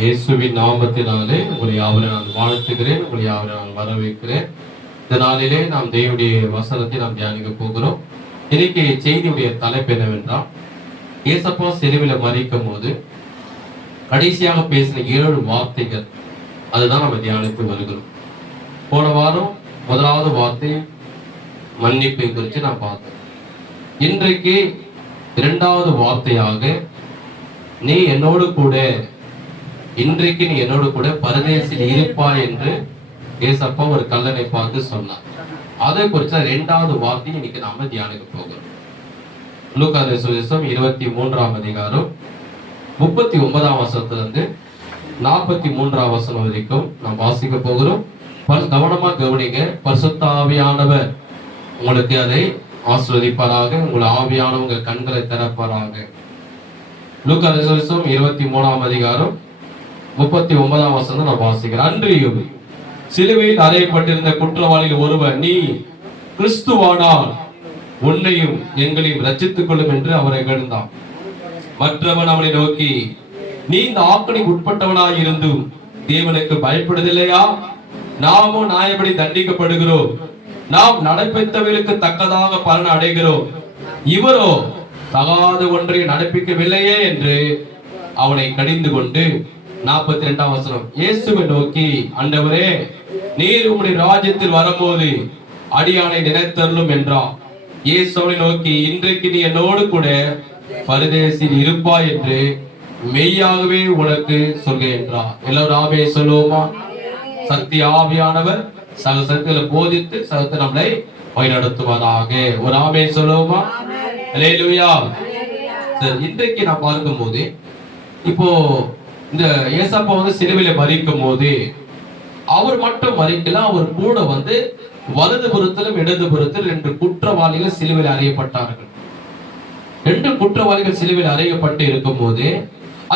இயேசுவின் நாமத்தினாலே உங்களை யாவரை நான் வாழ்த்துகிறேன், உங்களை யாவரை நான் வரவேற்கிறேன். இந்த நாளிலே நாம் தேவனுடைய வசனத்தை நாம் தியானிக்க போகிறோம். இன்னைக்கு செய்தியுடைய தலைப்பு என்னவென்றால், ஏசப்பா சிலுவையில் மரிக்கும் போது கடைசியாக பேசின 7 வார்த்தைகள், அதுதான் நம்ம தியானித்து வருகிறோம். போன வாரம் முதலாவது வார்த்தை மன்னிப்பை குறித்து நான் பார்த்தேன். இன்றைக்கு 2வது வார்த்தையாக நீ என்னோடு கூட, இன்றைக்கு நீ என்னோடு கூட பரதேசில் இருப்பாய் என்று ஏசப்பா ஒரு கல்லனை பார்த்து சொன்னார். அதை குறித்த 2வது வார்த்தை இன்னைக்கு நாம தியானிக்க போகிறோம். லூக்கா சுவிசேஷம் 23ஆம் அதிகாரம் 39ஆம் வசனத்திலிருந்து 43ஆம் வசனம் வரைக்கும் நாம் வாசிக்க போகிறோம். கவனமா கவனிங்க. பரிசுத்த ஆவியானவர் உங்களுக்கு அதை ஆசீர்வதிப்பாராக. உங்கள் ஆவியானவங்க கண்களை திறப்பாராக. லூக்கா சுவிசேஷம் 23ஆம் அதிகாரம் 39ஆம் வசனம் நான் வாசிக்கிறேன். அன்றியும் சிலுவையில் அறையப்பட்டிருந்த குற்றவாளியில் ஒருவர், நீ கிறிஸ்துவானால் உன்னையும் எங்களையும் ரட்சித்துக் கொள்ளும் என்று அவரை இகழ்ந்தான். மற்றவன் அவனை நோக்கி, நீ இந்த ஆக்கணிக்கு உட்பட்டவனாய் இருந்தும் தேவனுக்கு பயப்படுதில்லையா? நாமும் நியாயப்படி தண்டிக்கப்படுகிறோம், நாம் நடப்பித்தவர்களுக்கு தக்கதாக பலன் அடைகிறோம், இவரோ தகாத ஒன்றை நடப்பிக்கவில்லையே என்று அவனை கடிந்து கொண்டு 42ஆம் வசனம், இயேசுவை நோக்கி, ஆண்டவரே, நீர் உம்முடைய ராஜ்யத்தில் வரும்போது அடியானை நினைத்தருளும் என்றான். இயேசு அவனை நோக்கி, இன்றைக்கு நீ என்னோடு கூட பரதேசில் இருப்பாய் என்று மெய்யாகவே உனக்கு சொல்கிறேன் என்றார். எல்லாரும் ஆமே சொல்லுவோமா? சக்தி ஆவியானவர் சகசத்துல போதித்து சகத்தை நம்மளை வழிநடத்துவாராக. ஒரு ஆமே சொல்லுவோமா? அல்லேலூயா. இன்றைக்கு நான் பார்க்கும் போது, இப்போ இந்த ஏசப்பா சிலுவையில மரிக்கும் போது அவர் மட்டும் மரிக்கல, அவர் கூட வலது புறத்திலும் இடது புறத்தில் 2 குற்றவாளிகள் சிலுவையில் அறையப்பட்டார்கள். 2 குற்றவாளிகள் சிலுவையில் அறையப்பட்டு இருக்கும் போது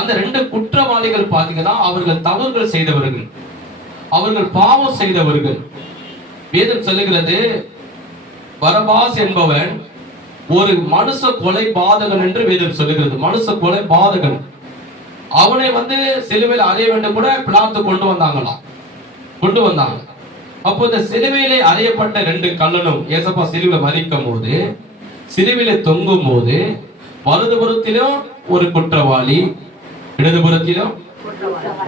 அந்த 2 குற்றவாளிகள் பாத்தீங்கன்னா அவர்கள் தவறுகள் செய்தவர்கள், அவர்கள் பாவம் செய்தவர்கள். வேதம் சொல்லுகிறது, பரபாஸ் என்பவன் ஒரு மனுஷ கொலை பாதகன் என்று வேதம் சொல்லுகிறது. மனுஷ கொலை பாதகன், அவனை சிலுவையில் அறைய வேண்டும் கூட பிலாத்து கொண்டு வந்தாங்க. அப்போ இந்த சிலுவையிலே அறையப்பட்ட 2 கல்லனும் ஏசப்பா சிலுவையில மரிக்கும் போது, சிலுவையில தொங்கும் போது வலதுபுறத்திலும் ஒரு குற்றவாளி, இடதுபுறத்திலும்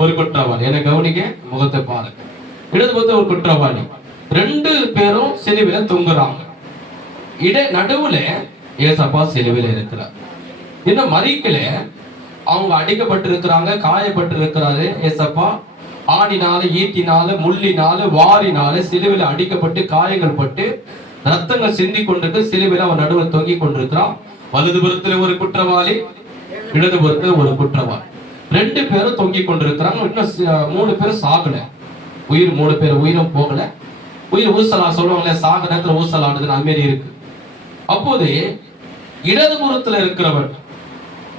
ஒரு குற்றவாளி. என்ன கவனிக்க, முகத்தை பாருங்க. இடதுபுறத்தில் ஒரு குற்றவாளி, 2 பேரும் சிலுவையில தொங்குறாங்க. நடுவுல ஏசப்பா சிலுவையில இருக்கிறார். இன்னும் மரிக்கல, அவங்க அடிக்கப்பட்டிருக்கிறாங்க, காயப்பட்டிருக்கிறாரு. ஏசப்பா ஆணினால, ஈட்டினால, முள்ளினால, வாரினால சிலுவையில அடிக்கப்பட்டு காயங்கள் பட்டு ரத்தங்கள் சிந்தி கொண்டிருக்கு. சிலுவையில அவன் நடுவில் தொங்கி கொண்டிருக்கிறான். வலதுபுறத்துல ஒரு குற்றவாளி, இடதுபுறத்துல ஒரு குற்றவாளி, 2 பேரும் தொங்கி கொண்டிருக்கிறாங்க. இன்னும் 3 பேரும் சாகல. 3 பேர் உயிரும் போகல. உயிர் ஊசலா சொல்லுவாங்களே, சாக நேரத்துல ஊசலாடுதுன்னு அது மாதிரி இருக்கு. அப்போது இடதுபுறத்துல இருக்கிறவன்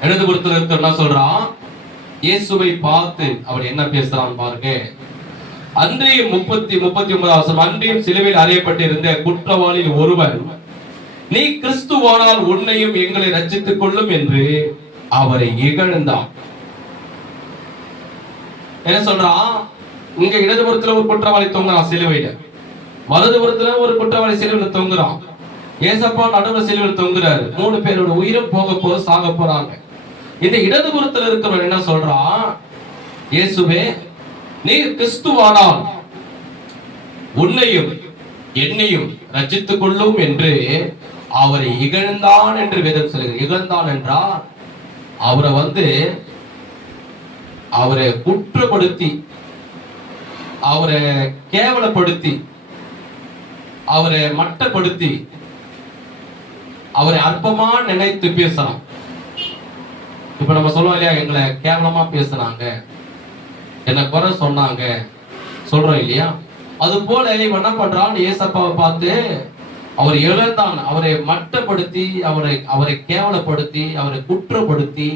என்ன சொல்றான்? இயேசுவை பார்த்து அவன் என்ன பேசுறான் பாருங்க. அன்றையும் 39 அன்றையும் சிலுவையில் அறையப்பட்டிருந்த குற்றவாளியில் ஒருவன், நீ கிறிஸ்துவானால் உன்னையும் எங்களை ரட்சித்துக் கொள்ளும் என்று அவரை இகழ்ந்தான். என்ன சொல்றான்? இங்க இடதுபுறத்துல ஒரு குற்றவாளி தொங்குறான் சிலுவையில, வலதுபுறத்துல ஒரு குற்றவாளி சிலுவையில தொங்குறான். ஏசப்பா நடுவில் சிலுவையில் தொங்குறாரு. 3 பேரோட உயிரும் போக சாக போறாங்க. இந்த இடதுபுறத்தில் இருக்கிறவன் என்ன சொல்றான்? இயேசுவே, நீ கிறிஸ்துவானால் உன்னையும் என்னையும் ரட்சித்துக் கொள்ளும் என்று அவரை இகழ்ந்தான் என்று வேதம் சொல்லுகிறது. இகழ்ந்தான் என்றால் அவரை குற்றப்படுத்தி, அவரை கேவலப்படுத்தி, அவரை மட்டப்படுத்தி, அவரை அற்பமா நினைத்து பேசலாம். இப்ப நம்ம சொல்லுவோம் இல்லையா, எங்களை கேவலமா பேசுனாங்க, என்ன குறை சொன்னாங்க சொல்றோம் இல்லையா? அது போல இவன் என்ன பண்றான்? ஏசப்பாவை பார்த்து அவர் இழந்தான், அவரை மட்டப்படுத்தி, அவரை கேவலப்படுத்தி, அவரை குற்றப்படுத்தி,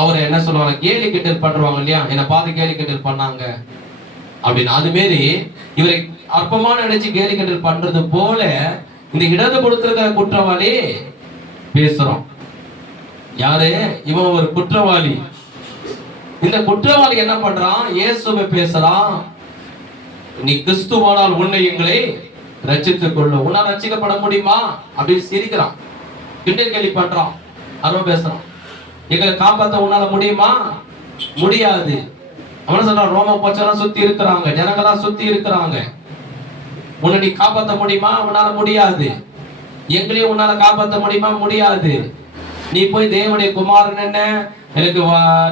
அவரை என்ன சொல்லுவாங்க, கேலி கிண்டல் பண்றாங்க இல்லையா, என்னை பார்த்து கேலி கிண்டல் பண்ணாங்க அப்படின்னு. அது மாரி இவரை அற்பமான நினைச்சு கேலி கிண்டல் பண்றது போல இந்த இடதுபுறத்துல குற்றவாளி பேசுறோம். யாரு இவன்? ஒரு குற்றவாளி. இந்த குற்றவாளி என்ன பண்றான்? இயேசுவை பேசுறான். நீ கிறிஸ்துவானால் உன்னை எங்களை ரட்சித்துக் கொள்ளும், உன்னால் ரட்சிக்கப்பட முடியுமா அப்படின்னு சிரிக்கிறான், கிண்டல் கேலி பண்றான், அருவ பேசுறான். எங்களை காப்பாற்ற உன்னால முடியுமா? முடியாது. அவன சொல்றான், ரோம போச்செல்லாம் சுத்தி இருக்கிறாங்க, ஜனங்களாம் சுத்தி இருக்கிறாங்க, உன்னை நீ காப்பாற்ற முடியுமா? உன்னால முடியாது. எங்களையும் உன்னால காப்பாற்ற முடியுமா? முடியாது. நீ போய் தேவனுடைய குமாரன் என்ன, எனக்கு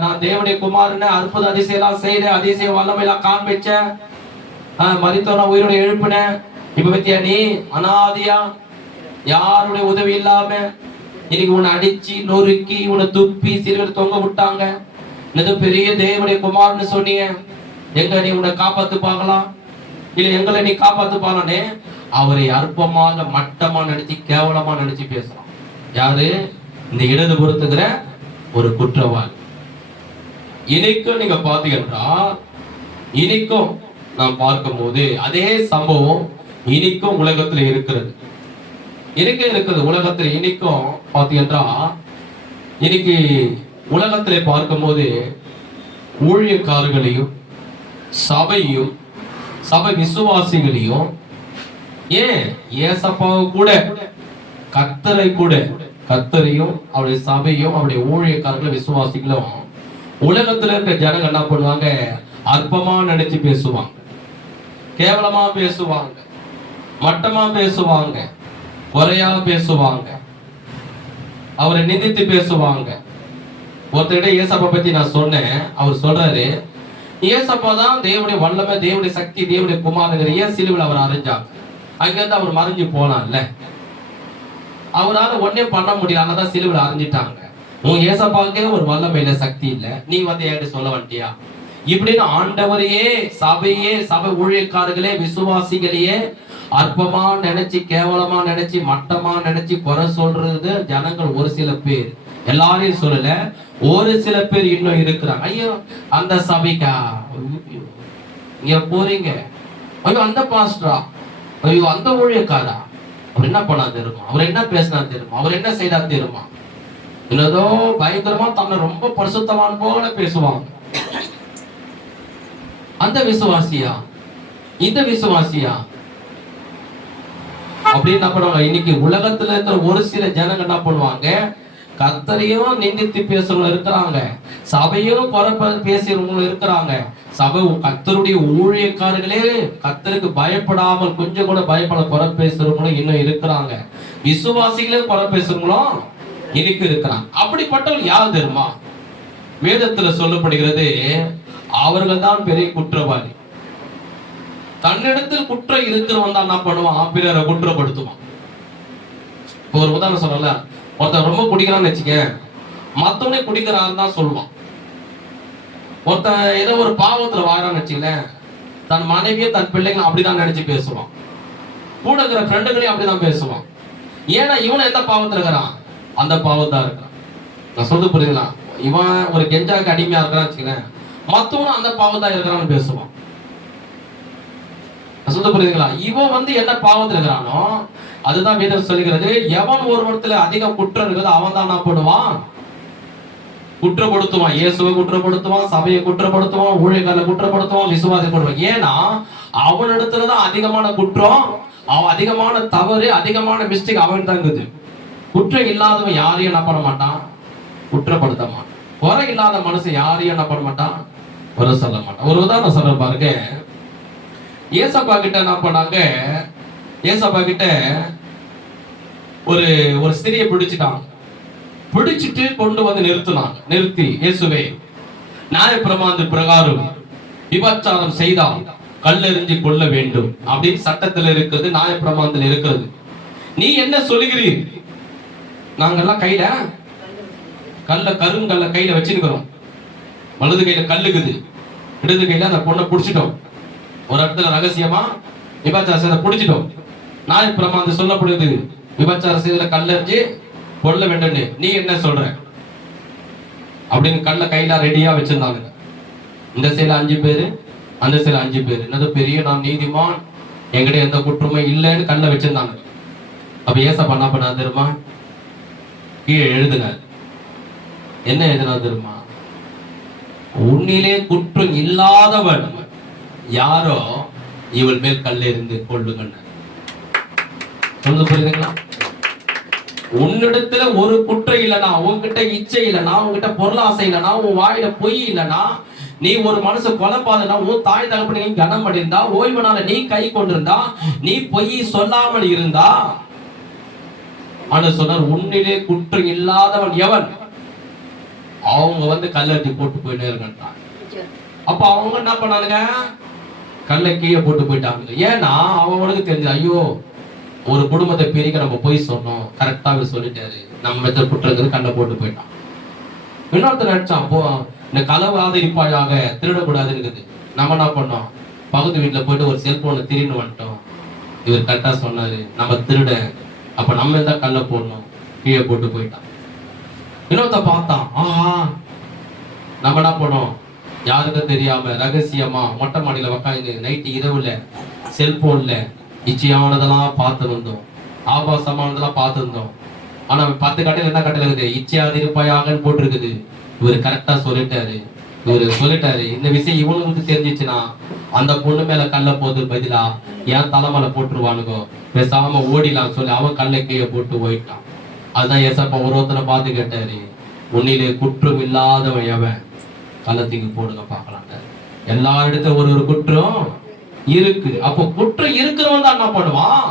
நான் தேவனுடைய குமாரன், அற்புத அதிசயம் செய்த, அதிசய வல்லமையெல்லாம் காண்பிச்ச, மரித்தோன உயிரோட எழுப்பின. இப்ப பத்தியா நீ அனாதியா யாருடைய உதவி இல்லாம இன்னைக்கு உன்னை அடிச்சு நொறுக்கி உன்னை துப்பி சிறுவர் தொங்க விட்டாங்க. பெரிய தேவனுடைய குமார்னு சொன்னீங்க, எங்க நீ உன்னை காப்பாத்து பார்க்கலாம், இல்ல எங்களை நீ காப்பாத்து பாக்கலானே அவரை அற்பமாக மட்டமா நினைச்சு கேவலமா நினைச்சு பேசலாம். யாரு? இந்த இடது பொறுத்துக்கிற ஒரு குற்றவாளி. இன்னைக்கும் நீங்க பாத்தீங்கன்னா, இன்னைக்கும் நாம் பார்க்கும் போது அதே சம்பவம் இன்னைக்கும் உலகத்துல இருக்கிறது. உலகத்துல இன்னைக்கும் பாத்தீங்கன்னா, இன்னைக்கு உலகத்திலே பார்க்கும் போது ஊழியக்காரர்களையும் சபையும் சபை விசுவாசிகளையும், ஏன் ஏசப்பாவை கூட, கர்த்தரையும் அவருடைய சபையும் அவருடைய ஊழியக்காரர்கள் விசுவாசிகளும் உலகத்துல இருக்க ஜனங்க என்ன பண்ணுவாங்க? அற்பமா நினைச்சு பேசுவாங்க, கேவலமா பேசுவாங்க, மட்டமா பேசுவாங்க, குறையா பேசுவாங்க, அவரை நிந்தித்து பேசுவாங்க. ஒருத்தரிட ஏசப்பா பத்தி நான் சொன்னேன். அவர் சொல்றாரு, ஏசப்பா தான் தேவனுடைய வல்லமை, தேவனுடைய சக்தி, தேவனுடைய குமாரங்கிற ஏன் சிலுவையில் அவர் அரைஞ்சாங்க? அங்கிருந்து அவர் மறைஞ்சு போனான்ல, அவரால் ஒன்னே பண்ண முடியல, ஆனாதான் சிலுவையில் அரைஞ்சிட்டாங்க. உன் ஏசப்பாக்கே ஒரு வல்லமை இல்லை, சக்தி இல்லை, நீ வந்து என்கிட்ட சொல்ல வந்துட்டியா? இப்படின்னு ஆண்டவரையே, சபையே, சபை ஊழியக்காரர்களே, விசுவாசிகளையே அற்பமா நினைச்சு, கேவலமா நினைச்சு, மட்டமா நினைச்சு குறை சொல்றது ஜனங்கள் ஒரு சில பேர். எல்லாரையும் சொல்லல, ஒரு சில பேர் இன்னும் இருக்கிறாங்க. ஐயோ அந்த சபைக்கா இங்க போறீங்க, ஐயோ அந்த பாஸ்டரா, ஐயோ அந்த ஊழியக்காரா, அவர் என்ன பண்ணா தெரியுமா, அவர் என்ன பேசினா தெரியுமா, அவர் என்ன செய்தா தெரியுமா, ஏதோ பயங்கரமா தன்னை ரொம்ப பரிசுத்தமான போல பேசுவாங்க. அந்த விசுவாசியா, இந்த விசுவாசியா அப்படின்னு என்ன பண்ணுவாங்க? இன்னைக்கு உலகத்துல இருக்கிற ஒரு சில ஜனங்க என்ன பண்ணுவாங்க? கர்த்தரையும் நிந்தித்து பேசுறவங்க இருக்கிறாங்க, சபையும் குறை பேசுறவங்க இருக்கிறாங்க, சபை கர்த்தருடைய ஊழியக்காரர்களே கர்த்தருக்கு பயப்படாமல், கொஞ்சம் கூட பயப்பட குறை பேசுறவங்களும் இன்னும் இருக்கிறாங்க, விசுவாசிகளே குறை பேசுறவங்களும் இன்னைக்கு இருக்கிறாங்க. அப்படிப்பட்டவங்க யார் தெரியுமா? வேதத்துல சொல்லப்படுகிறது, அவர்கள் தான் பெரிய குற்றவாளி. தன்னிடத்தில் குற்றம் இருக்கிறவன் தான் என்ன பண்ணுவான்? பிறரை குற்றப்படுத்துவான். ஒரு உதாரணம் சொல்லல, ஒருத்தன் ரொம்ப குடிக்கிறான்னு வச்சுக்க, மத்தவனே குடிக்கிறான்னு தான் சொல்லுவான். ஒருத்தன் ஏதோ ஒரு பாவத்துல வாழறான்னு வச்சுக்கல, தன் மனைவியும் தன் பிள்ளைங்களும் அப்படிதான் நினைச்சு பேசுவான், கூட இருக்கிற ஃப்ரெண்டுகளையும் அப்படிதான் பேசுவான். ஏன்னா இவன் எந்த பாவத்துல இருக்கிறான்? அந்த பாவத்தான் இருக்கான். நான் சொல்றது புரியுதுங்களா? இவன் ஒரு கெஞ்சாக்கு அடிமையா இருக்கிறான்னு வச்சுக்கல, மத்தவனும் அந்த பாவத்தான் இருக்கிறான்னு பேசுவான். சொல்ல புரியுதுங்களா? இவன் வந்து என்ன பாவத்தில் இருக்கிறானோ அதுதான் வேதம் சொல்லுகிறது. எவன் ஒருவனத்துல அதிகம் குற்றம் இருக்குது அவன் தான் என்ன பண்ணுவான்? குற்றப்படுத்துவான். இயேசுவை குற்றப்படுத்துவான், சபையை குற்றப்படுத்துவான், ஊழியர்களை குற்றப்படுத்துவான், விசுவாசத்தை போடுவான். ஏன்னா அவனிடத்துலதான் அதிகமான குற்றம், அவன் அதிகமான தவறு, அதிகமான மிஸ்டேக் அவன் தான் இருக்குது. குற்றம் இல்லாதவன் யாரையும் என்ன பண்ண மாட்டான்? குற்றப்படுத்த மாட்டான். குறை இல்லாத மனுஷன் யாரையும் என்ன பண்ண மாட்டான்? குறை சொல்ல மாட்டான். ஒரு உதாரணம் சொல்ற பாருங்க. ஏசப்பா கிட்ட என்ன பண்ணாங்க? ஏசப்பா கிட்ட ஒரு ஸ்திரியை பிடிச்சிட்டாங்க. பிடிச்சிட்டு கொண்டு வந்து நிறுத்தினாங்க. நிறுத்தி, இயேசுவே, நியாயப்பிரமாணத்தின் பிரகாரம் விபச்சாரம் செய்தால் கல்லெறிஞ்சு கொள்ள வேண்டும் அப்படின்னு சட்டத்தில் இருக்கிறது, நியாயப்பிரமாணத்தில் இருக்கிறது. நீ என்ன சொல்லுகிறீர்? நாங்கெல்லாம் கையில கருங்கல்ல கையில வச்சிருக்கிறோம். வலது கையில கல்லுக்குது, இடது கையில அந்த பொண்ணை பிடிச்சிட்டோம். ஒரு இடத்துல ரகசியமா விபச்சார செய்த பிடிச்சிட்டோம். நியாயப்பிரமாணத்தில் சொல்லப்படுது, விபச்சார செய்த கல்லெறிஞ்சு கொள்ள வேண்டும். நீ என்ன சொல்ற அப்படின்னு கல்ல கையில ரெடியா வச்சிருந்தாங்க. இந்த சைடுல 5 பேரு, அந்த சைடுல 5 பேரு. என்னது பெரிய நான் நீதிமான், என்கிட்ட எந்த குற்றமும் இல்லைன்னு கல்ல வச்சிருந்தாங்க. அப்ப ஏசப்பா என்ன பண்ணா தெரியுமா? கீழே எழுதுனார். என்ன எழுதுனா தெரியுமா? உன்னிலே குற்றம் இல்லாதவன் யாரோ இவள் மேல் கல்லெறிந்து கொள்ளுங்க. சொல்லுங்க, புரியுதுங்களா? உன்னிடத்துல ஒரு குற்றம் இல்லைனா, உன்கிட்ட இச்சை இல்லைனா, உன்கிட்ட பொருளாசை இல்லைனா, உன் வாயில பொய் இல்லைனா, நீ ஒரு மனசு கொலைப்பாதனா, உன் தாய் தகப்பனை நீ கனம் பண்ணியிருந்தா, ஓய்வு நாள நீ கை கொண்டிருந்தா, நீ பொய் சொல்லாமல் இருந்தா, ஆனா சொன்னார் உன்னிலே குற்றம் இல்லாதவன் எவன் அவங்க கல்லெடுத்து போட்டு போயிட்டே இருக்கான். அப்ப அவங்க என்ன பண்ணானுங்க? கல்லை கீழே போட்டு போயிட்டாங்க. ஏன்னா அவனுக்கு தெரிஞ்சது, ஐயோ ஒரு குடும்பத்தை பிரிக்க நம்ம போய் சொன்னோம், கரெக்டாக சொல்லிட்டாரு, நம்ம குற்றது கல்லை போட்டு போயிட்டான். இன்னொருத்தர் நினைச்சான், போ இந்த களவு ஆதரிப்பாயாக திருடக்கூடாதுன்னு இருக்குது. நம்ம என்ன பண்ணோம்? பகுதி வீட்டுல போயிட்டு ஒரு செல்போனை திருடின்னு வந்துட்டோம். இவர் கரெக்டா சொன்னாரு, நம்ம திருட, அப்ப நம்ம தான் கல்லை போடணும், கீழே போட்டு போயிட்டான். இன்னொருத்த பார்த்தான், ஆஹா நம்ம என்ன பண்ணோம், யாருக்கும் தெரியாம ரகசியமா மொட்டை மாடியில உக்காந்து நைட்டு இரவுல செல்போன்ல இச்சையானதெல்லாம் பார்த்து இருந்தோம், ஆபாசமானதெல்லாம் பார்த்து இருந்தோம். ஆனா 10 கட்டையில என்ன கட்டையில இருக்குது? இச்சையாதிருப்பாயாகன்னு போட்டிருக்குது. இவர் கரெக்டா சொல்லிட்டாரு, இவரு சொல்லிட்டாரு. இந்த விஷயம் இவனுக்கு தெரிஞ்சிச்சுன்னா அந்த பொண்ணு மேல கல்ல போது பதிலா ஏன் தலைமலை போட்டுருவானுங்கோ, பேசாம ஓடிலாம் சொல்லி அவன் கல்லை கீழே போட்டு போயிட்டான். அதுதான் ஏசப்பா ஒருத்தனை பார்த்து கேட்டாரு, உன்னிலே குற்றம் இல்லாதவன் எவன், கள்ளத்துக்கு போடுங்க பார்க்கலாம். எல்லா இடத்துல ஒரு குற்றம் இருக்கு. அப்போ குற்றம் இருக்கிறவன் தான் என்ன பண்ணுவான்?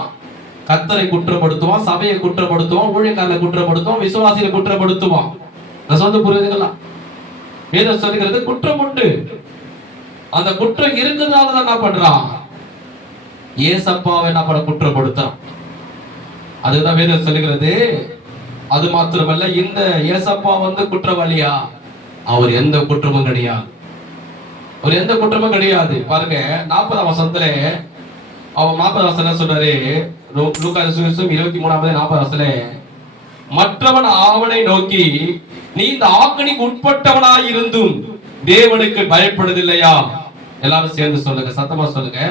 கர்த்தரை குற்றப்படுத்துவான், சபையை குற்றப்படுத்துவான், ஊழியக்காரரை குற்றப்படுத்துவான், விசுவாசியை குற்றப்படுத்துவான். நான் சொல்ல புரியுதுங்களா? வேதம் சொல்லுகிறது குற்றம் உண்டு. அந்த குற்றம் இருக்கிறதுனாலதான் என்ன பண்றான்? ஏசப்பாவை என்ன பண்ண குற்றப்படுத்தான். அதுதான் வேதம் சொல்லுகிறது. அது மாத்திரமல்ல, இந்த ஏசப்பா குற்றவாளியா? அவர் எந்த குற்றமும் கிடையாது. ஒரு எந்த குற்றமும் கிடையாது. பாருங்க 40ஆம் வசனத்துல அவன் 40 வசனம் சொல்றாரு, லூக்கா 23:40 வசனத்துல, மற்றவன் அவனை நோக்கி, நீ இந்த ஆக்கணிக்கு உட்பட்டவனாய் இருந்தும் தேவனுக்கு பயப்படுதில்லையா? எல்லாரும் சேர்ந்து சொல்லுங்க, சத்தமா சொல்லுங்க.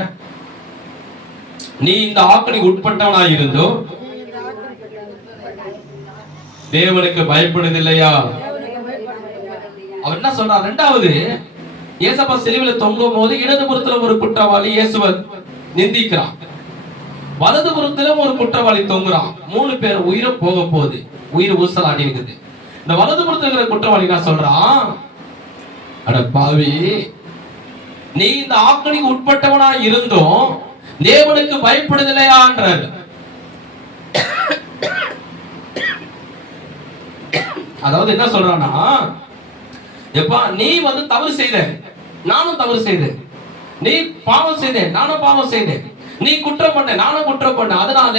நீ இந்த ஆக்கணிக்கு உட்பட்டவனாய் இருந்தும் தேவனுக்கு பயப்படுதில்லையா? அவர் என்ன சொல்றார்? இரண்டாவது, ஏசப்பா சிலுவையில தொங்கும் போது இடதுபுறத்துல ஒரு குற்றவாளி இயேசுவை நிந்திக்கிறான், வலதுபுறத்துல ஒரு குற்றவாளி தொங்குறான். 3 பேர் உயிரை போக போகுது, உயிர் ஊசலாடி இருக்குது. இந்த வலதுபுறத்துல இருக்கிற குற்றவாளி என்ன சொல்றான்? அட பாவி, நீ இந்த ஆக்கணிக்கு உட்பட்டவனா இருந்தும் தேவனுக்கு பயப்படுதில்லையான்றார். அதாவது என்ன சொல்றான்னா, எப்பா நீ தவறு செய்த, நானும் தவறு செய்தேன், நீ பாவம் செய்தேன், நானும் பாவம் செய்தேன், நீ குற்றம் பண்ண, நானும் குற்றம் பண்ண, அதனால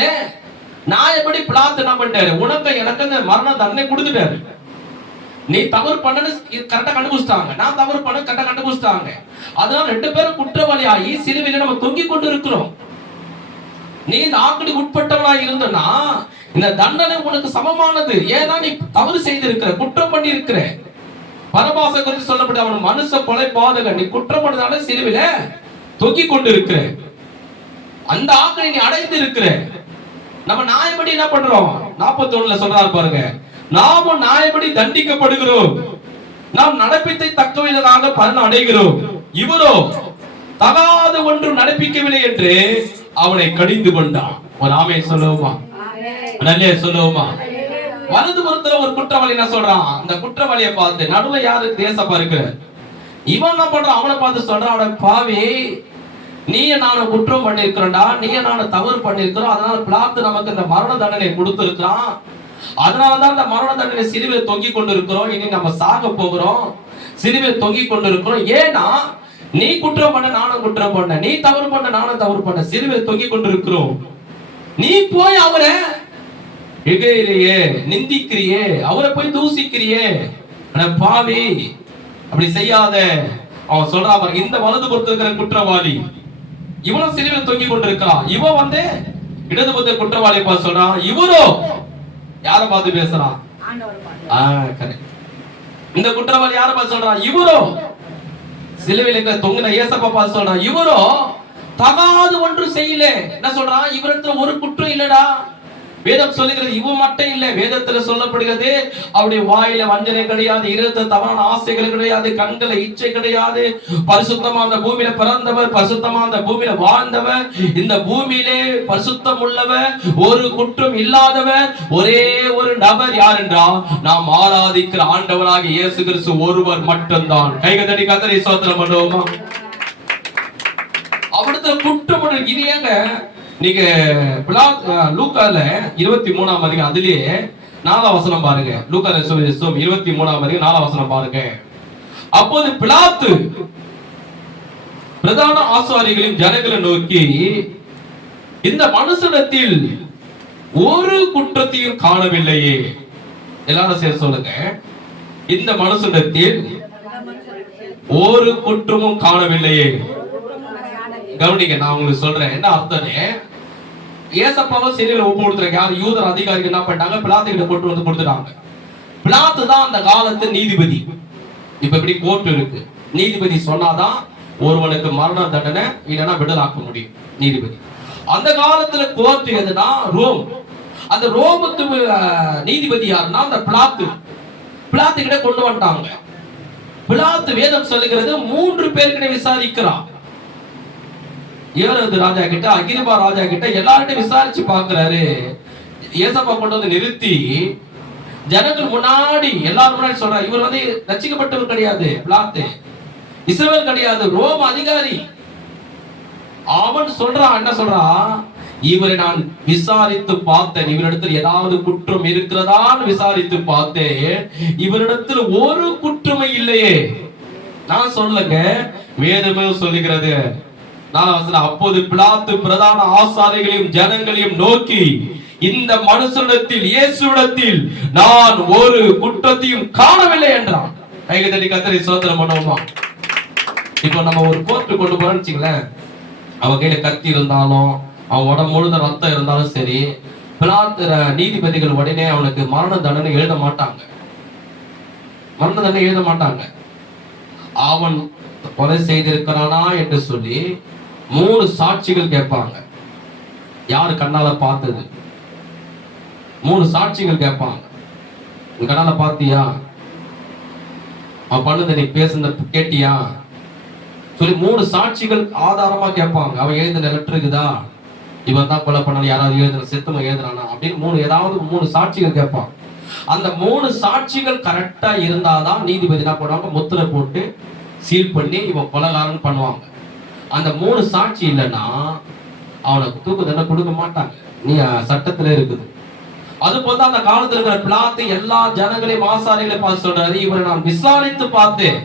நான் எப்படி பிளாத்து என்ன பண்ணிட்டாரு, உனக்கு எனக்கு அந்த மரண தண்டனை கொடுத்துட்டாரு. நீ தவறு பண்ணு கரெக்டா கண்டுபிடிச்சிட்டாங்க, நான் தவறு பண்ண கரெக்டா கண்டுபிடிச்சிட்டாங்க. அதனால 2 பேரும் குற்றவாளி ஆகி சிலுவையில நம்ம தொங்கிக் கொண்டு இருக்கிறோம். நீ இந்த ஆக்கணிக்கு உட்பட்டவனா இருந்தனா இந்த தண்டனை உனக்கு சமமானது. ஏன்னா நீ தவறு செய்திருக்கிற, குற்றம் பண்ணி இருக்கிற. பரபாச குறித்து சொல்லப்பட்ட அவன் மனுஷ கொலை பாதகன், நீ குற்றம் பண்ணதால சிலுவையில தொங்கிக் கொண்டு இருக்கிற. அந்த ஆக்கணை நீ அடைந்து இருக்கிற. நம்ம நியாயப்படி என்ன பண்றோம்? 41 சொல்றாரு பாருங்க, நாமும் நியாயப்படி தண்டிக்கப்படுகிறோம், நாம் நடப்பித்தை தக்கவிதமாக பலன் அடைகிறோம், இவரோ தகாத ஒன்றும் நடப்பிக்கவில்லை என்று அவனை கடிந்து கொண்டான். ஒரு ஆமென் சொல்லுவோமா? நல்லே சொல்லுவோமா? வலதுபுறத்துல ஒரு குற்றவாளி என்ன சொல்றான்? அந்த குற்றவாளியை பார்த்து, நடுவுல யாரு? ஏசப்பா இருக்கு. இவன் என்ன பண்றான்? அவனை பார்த்து சொல்றான், அவன பாவி, நீய நானும் குற்றம் பண்ணிருக்கிறோம்டா, நீய நானும் தவறு பண்ணிருக்கிறோம், அதனால பிளாத்து நமக்கு இந்த மரண தண்டனை கொடுத்திருக்கிறான். அதனாலதான் இந்த மரண தண்டனை சிலுவையில் தொங்கிக் கொண்டு இருக்கிறோம். இனி நம்ம சாக போகிறோம், சிலுவையில் தொங்கிக் கொண்டு இருக்கிறோம். ஏன்னா நீ குற்றம் பண்ண, நானும் குற்றம் பண்ண, நீ தவறு பண்ண, நானும் தவறு பண்ண, சிலுவையில் தொங்கிக் கொண்டு இருக்கிறோம். நீ போய் அவரை எகையிலேயே நிந்திக்கிறியே, அவரை போய் தூசிக்கிறியே, பாவி, அப்படி செய்யாத. அவன் சொல்றான், இந்த வலதுபுறத்தில் இருக்கிற குற்றவாளி இவனும் சிலுவையில் தொங்கிக் கொண்டிருக்கிறான். இவன் இடதுபுறத்தில் குற்றவாளி பார்த்து சொல்றான், இவரோ யாரை பார்த்து பேசுறான்? இந்த குற்றவாளி யாரை பார்த்து சொல்றான்? இவரோ சிலுவையில் இருக்கிற தொங்கின ஏசப்பா பார்த்து சொல்றான், இவரோ தகாது ஒன்று செய்யல. என்ன சொல்றான்? இவரிடத்துல ஒரு குற்றம் இல்லடா, வேதம் சொல்லுகிறது இவ மட்டும் இல்ல, வேதத்துல சொல்லப்படுகிறது அவருடைய வாயில வஞ்சனை கிடையாது, இருதயத்துல தவறான ஆசைகள் கிடையாது, கண்களை இச்சை கிடையாது, பரிசுத்தமா அந்த பூமியில பிறந்தவர், பரிசுத்தமா அந்த பூமியில வாழ்ந்தவர், இந்த பூமியிலே பரிசுத்தம் உள்ளவர், ஒரு குற்றம் இல்லாதவர் ஒரே ஒரு நபர் யார் என்றால் நாம் ஆராதிக்கிற ஆண்டவராகிய இயேசு கிறிஸ்து ஒருவர் மட்டும்தான். கைகளை தட்டி கர்த்தரை ஸ்தோத்திரம் பண்ணுவோமா? அவருடைய குற்றம் இது ஏங்க நீங்க லூக்கால 23ஆம் அதிகாரம் அதிலேயே 4ஆம் வசனம் பாருங்க. லூக்கால 23ஆம் அதிகாரம் 4ஆம் வசனம் பாருங்க. அப்போது பிலாத்து பிரதான ஆசாரிகளின் ஜனங்களை நோக்கி, இந்த மனுஷனிடத்தில் ஒரு குற்றத்தையும் காணவில்லையே. எல்லாரும் சேர்ந்து சொல்லுங்க, இந்த மனுஷனிடத்தில் ஒரு குற்றமும் காணவில்லையே. கவனிங்க, நான் உங்களுக்கு சொல்றேன் என்ன அர்த்தம்னு. ஏசப்பாவை சிலுவையில ஒப்பு கொடுத்துறாங்க. யார்? யூதர் அதிகாரிகள் என்ன பண்ணிட்டாங்க? பிலாத்து கிட்ட கொண்டு வந்து கொடுத்துட்டாங்க. பிலாத்து தான் அந்த காலத்து நீதிபதி. இப்ப எப்படி கோர்ட் இருக்கு, நீதிபதி சொன்னாதான் ஒருவனுக்கு மரண தண்டனை இல்லைன்னா விடுதலாக்க முடியும் நீதிபதி. அந்த காலத்துல கோர்ட் எதுனா ரோம். அந்த ரோமுக்கு நீதிபதி யாருன்னா அந்த பிலாத்து. பிலாத்து கிட்ட கொண்டு வந்துட்டாங்க. பிலாத்து வேதம் சொல்லுகிறது 3 பேர்கிட்ட விசாரிக்கிறான். ஏரோது ராஜா கிட்ட, அகிரிபா ராஜா கிட்ட எல்லார்கிட்ட விசாரிச்சு பாக்குறாரு. ஏசப்பா கொண்டு வந்து நிறுத்தி ஜனங்கள் முன்னாடி எல்லாரும் முன்னாடி சொல்றாரு, இவர் வந்து ரட்சிக்கப்பட்டவர் கிடையாது, பிலாத்து இஸ்ரவேல் கிடையாது, ரோம் அதிகாரி. அவன் சொல்றான், என்ன சொல்றான்? இவரை நான் விசாரித்து பார்த்தேன், இவரிடத்தில் ஏதாவது குற்றம் இருக்கிறதான்னு விசாரித்து பார்த்தேன், இவரிடத்தில் ஒரு குற்றமே இல்லையே. நான் சொல்லுங்க, வேதமே சொல்லுகிறது. அப்போது பிலாத்து பிரதான ஆசாரிகளையும் ஜனங்களையும் நோக்கி, இந்த மனுஷனிடத்தில் இயேசுவிடத்தில் நான் ஒரு குற்றத்தையும் காணவில்லை என்றான். கைகளை தட்டி கர்த்தரை ஸ்தோத்திரம் பண்ணுவோமா? இப்போ நம்ம ஒரு கோர்ட்டு கொண்டு போறோம்னு வச்சுங்களேன், அவன் கையில கத்தி இருந்தாலும் அவன் உடம்பு முழுத ரத்தம் இருந்தாலும் சரி, பிலாத்து நீதிபதிகள் உடனே அவனுக்கு மரண தண்டனை எழுத மாட்டாங்க. மரண தண்டனை எழுத மாட்டாங்க. அவன் கொலை செய்திருக்கிறானா என்று சொல்லி 3 சாட்சிகள் கேட்பாங்க. யாரு கண்ணால பார்த்தது? 3 சாட்சிகள் கேட்பாங்க. நீ கண்ணால பாத்தியா? அவன் பண்ணது நீ பேசுன கேட்டியா சொல்லி 3 சாட்சிகள் ஆதாரமா கேட்பாங்க. அவன் எழுதின லெட்டர் இருக்குதா, இவன் தான் கொலை பண்ணாலும் யாராவது எழுதுன செத்துமா எழுதுறானா அப்படின்னு ஏதாவது 3 சாட்சிகள் கேட்பான். அந்த 3 சாட்சிகள் கரெக்டா இருந்தாதான் நீதிபதி என்ன பண்ணுவாங்க, முத்திரை போட்டு சீல் பண்ணி இவன் கொலைகாரன் பண்ணுவாங்க. அந்த 3 சாட்சி இல்லைன்னா அவனுக்கு தூக்கு தண்டனை கொடுக்க மாட்டாங்க. நீ சட்டத்துல இருக்குது. அது போல அந்த காலத்துல இருக்கிற பிலாத்து எல்லா ஜனங்களையும் ஆசாரிகளை பார்த்து சொல்றாரு, இவரை நான் விசாரித்து பார்த்தேன்,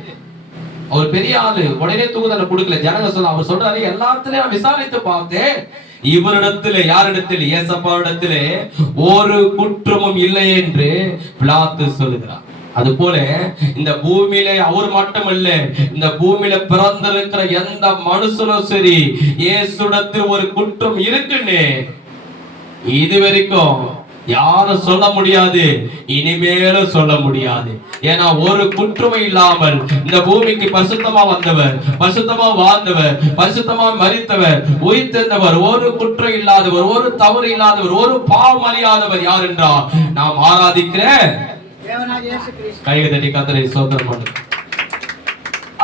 அவர் பெரிய ஆளு, உடனே தூக்கு தண்டனை கொடுக்கல. ஜனங்க சொல்ல அவர் சொல்றாரு, எல்லாத்திலையும் நான் விசாரித்து பார்த்தேன், இவரிடத்திலே, யாரிடத்திலே? இயேசுவிடத்திலே ஒரு குற்றமும் இல்லை என்று பிலாத்து சொல்லுகிறார். அது போல இந்த பூமியில அவர் மட்டுமல்ல, இந்த பூமியில பிறந்திருக்கிற எந்த மனுஷனும் சரி, இயேசுவிடத்தில் ஒரு குற்றம் இருக்குன்னு இதுவரைக்கும் யாரும் சொல்ல முடியாது, இனிமேலும் சொல்ல முடியாது. ஏன்னா ஒரு குற்றமே இல்லாமல் இந்த பூமிக்கு பரிசுத்தமா வந்தவர், பரிசுத்தமா வாழ்ந்தவர், பரிசுத்தமா மரித்தவர், உயிர்த்தெழுந்தவர், ஒரு குற்றம் இல்லாதவர், ஒரு தவறு இல்லாதவர், ஒரு பாவம் அறியாதவர் யார் என்றால் நாம் ஆராதிக்கிற கையை தட்டி கர்த்தரை ஸ்தோத்திரம் பண்ணு.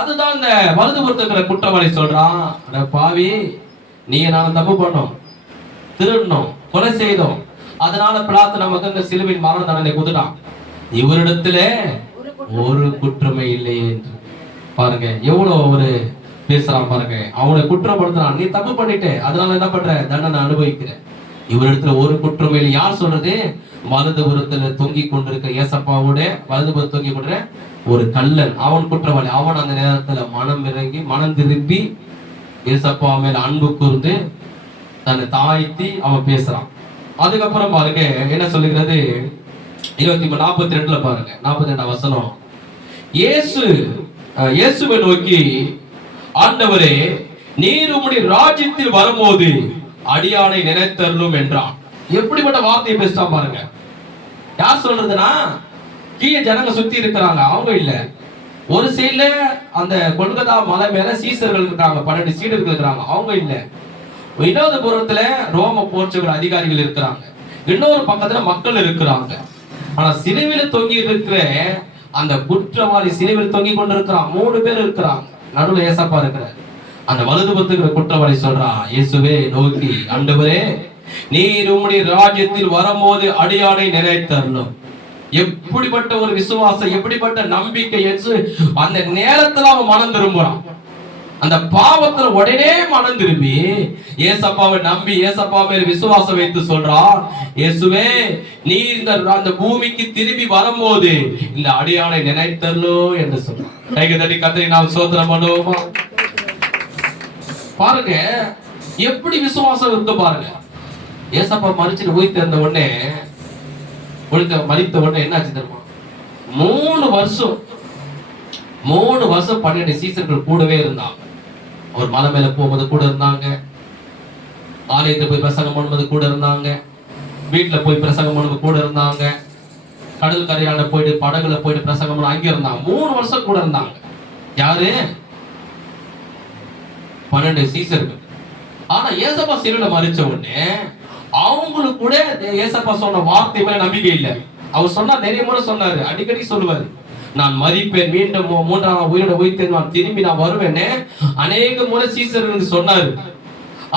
அதுதான் இந்த வலதுபுறத்துல குற்றவாளி சொல்றான், பாவி நீ நான் தப்பு பண்ணோம், திருடணும், கொலை செய்தோம், அதனால பிலாத்து நமக்கு இந்த சிலுவையின் மரண தண்டனை கொடுத்தான், இவரிடத்துல ஒரு குற்றமே இல்லை என்று. பாருங்க எவ்வளவு ஒரு பேசுறான் பாருங்க. அவனை குற்றப்படுத்துறான், நீ தப்பு பண்ணிட்ட அதனால என்ன பண்ற, தண்டனை அனுபவிக்கிற. இவரிடத்துல ஒரு குற்றமே இல்லை. யார் சொல்றது? வலதுபுறத்துல தொங்கி கொண்டிருக்க ஏசப்பாவோட வலதுபுறம் தொங்கி கொண்டிருக்க ஒரு கள்ளன், அவன் குற்றவாளி. அவன் அந்த நேரத்துல மனம் இறங்கி மனம் திருப்பி ஏசப்பா மேல அன்பு கூர்ந்து தன்னை தாழ்த்தி அவன் பேசுறான். அதுக்கப்புறம் பாருங்க என்ன சொல்லுகிறது, 42 பாருங்க, 42 வசனம். இயேசுவை நோக்கி, ஆண்டவரே நீர் உம்முடைய ராஜ்யத்தில் வரும்போது அடியானை நினைத்தருளும் என்றான். எப்படிப்பட்ட வார்த்தையை பேசிட்டா பாருங்க. யார் சொல்றதுன்னா, கீழே ஜனங்க சுத்தி இருக்கிறாங்க, அவங்க இல்ல. ஒரு சைடுல அந்த கொல்கத்தா மலை மேல சீசர்கள் இருக்காங்க, 12 சீடர்கள் இருக்கிறாங்க, அவங்க இல்ல. இன்னொரு புறத்துல ரோம போர்ச்சுகல் அதிகாரிகள் இருக்கிறாங்க. இன்னொரு பக்கத்துல மக்கள் இருக்கிறாங்க. ஆனா சிலுவையில தொங்கி இருக்கிற அந்த குற்றவாளி சிலுவையில் தொங்கி கொண்டு இருக்கிறான். 3 பேர் இருக்கிறாங்க, நடுவுல ஏசப்பா இருக்கிறார். அந்த வலது பத்துக்கிற குற்றவாளி சொல்றான் இயேசுவே நோக்கி, ஆண்டவரே நீர் உம்முடைய ராஜ்யத்தில் வரும்போது அடியானை நினைத்தரணும். எப்படிப்பட்ட ஒரு விசுவாசம், எப்படிப்பட்ட நம்பிக்கை என்று அந்த நேரத்துல அவன் மனம் திரும்புறான். அந்த பாவத்துல உடனே மனம் திரும்பி ஏசப்பாவை நம்பி ஏசப்பா மேல விசுவாசம் வைத்து சொல்றான், இயேசுவே நீ அந்த பூமிக்கு திரும்பி வரும்போது இந்த அடியானை நினைத்தரலோ என்று சொல்றான். கையை தட்டி கர்த்தரை நாம் ஸ்தோத்திரம் பண்ணுவோமா? பாருங்க எப்படி விசுவாசம் இருக்கு பாருங்க. ஏசப்பா மரிச்சு உயிர் தெரிந்த உடனே மரித்த உடனே என்ன ஆச்சு தெரியுமா? 3 வருஷம் 12 சீசர்கள் கூடவே இருந்தாங்க. ஒரு மலை மேல போகும்போது கூட இருந்தாங்க, ஆலயத்தை போய் பிரசங்கம் பண்ணும்போது கூட இருந்தாங்க, வீட்டுல போய் பிரசங்கம் பண்ணும்போது கூட இருந்தாங்க, கடல் கரையாண்ட போயிட்டு படகுல போயிட்டு பிரசங்கம் பண்ண அங்க இருந்தாங்க. 3 வருஷம் கூட இருந்தாங்க. யாரு? 12 சீசர்கள். ஆனா ஏசப்பா சிலுவையில மரிச்ச உடனே அவங்களுக்கு கூட ஏசப்பா சொன்ன வார்த்தை மேல நம்பிக்கை இல்லை. அவர் சொன்னா நிறைய முறை சொன்னாரு, அடிக்கடி சொல்லுவாரு, நான் மரிப்பேன், மீண்டும் 3ஆம் உயிரோட உயிர்த்தேன், நான் திரும்பி நான் வருவேன்னு அநேக முறை சீசர்களுக்கு சொன்னாரு.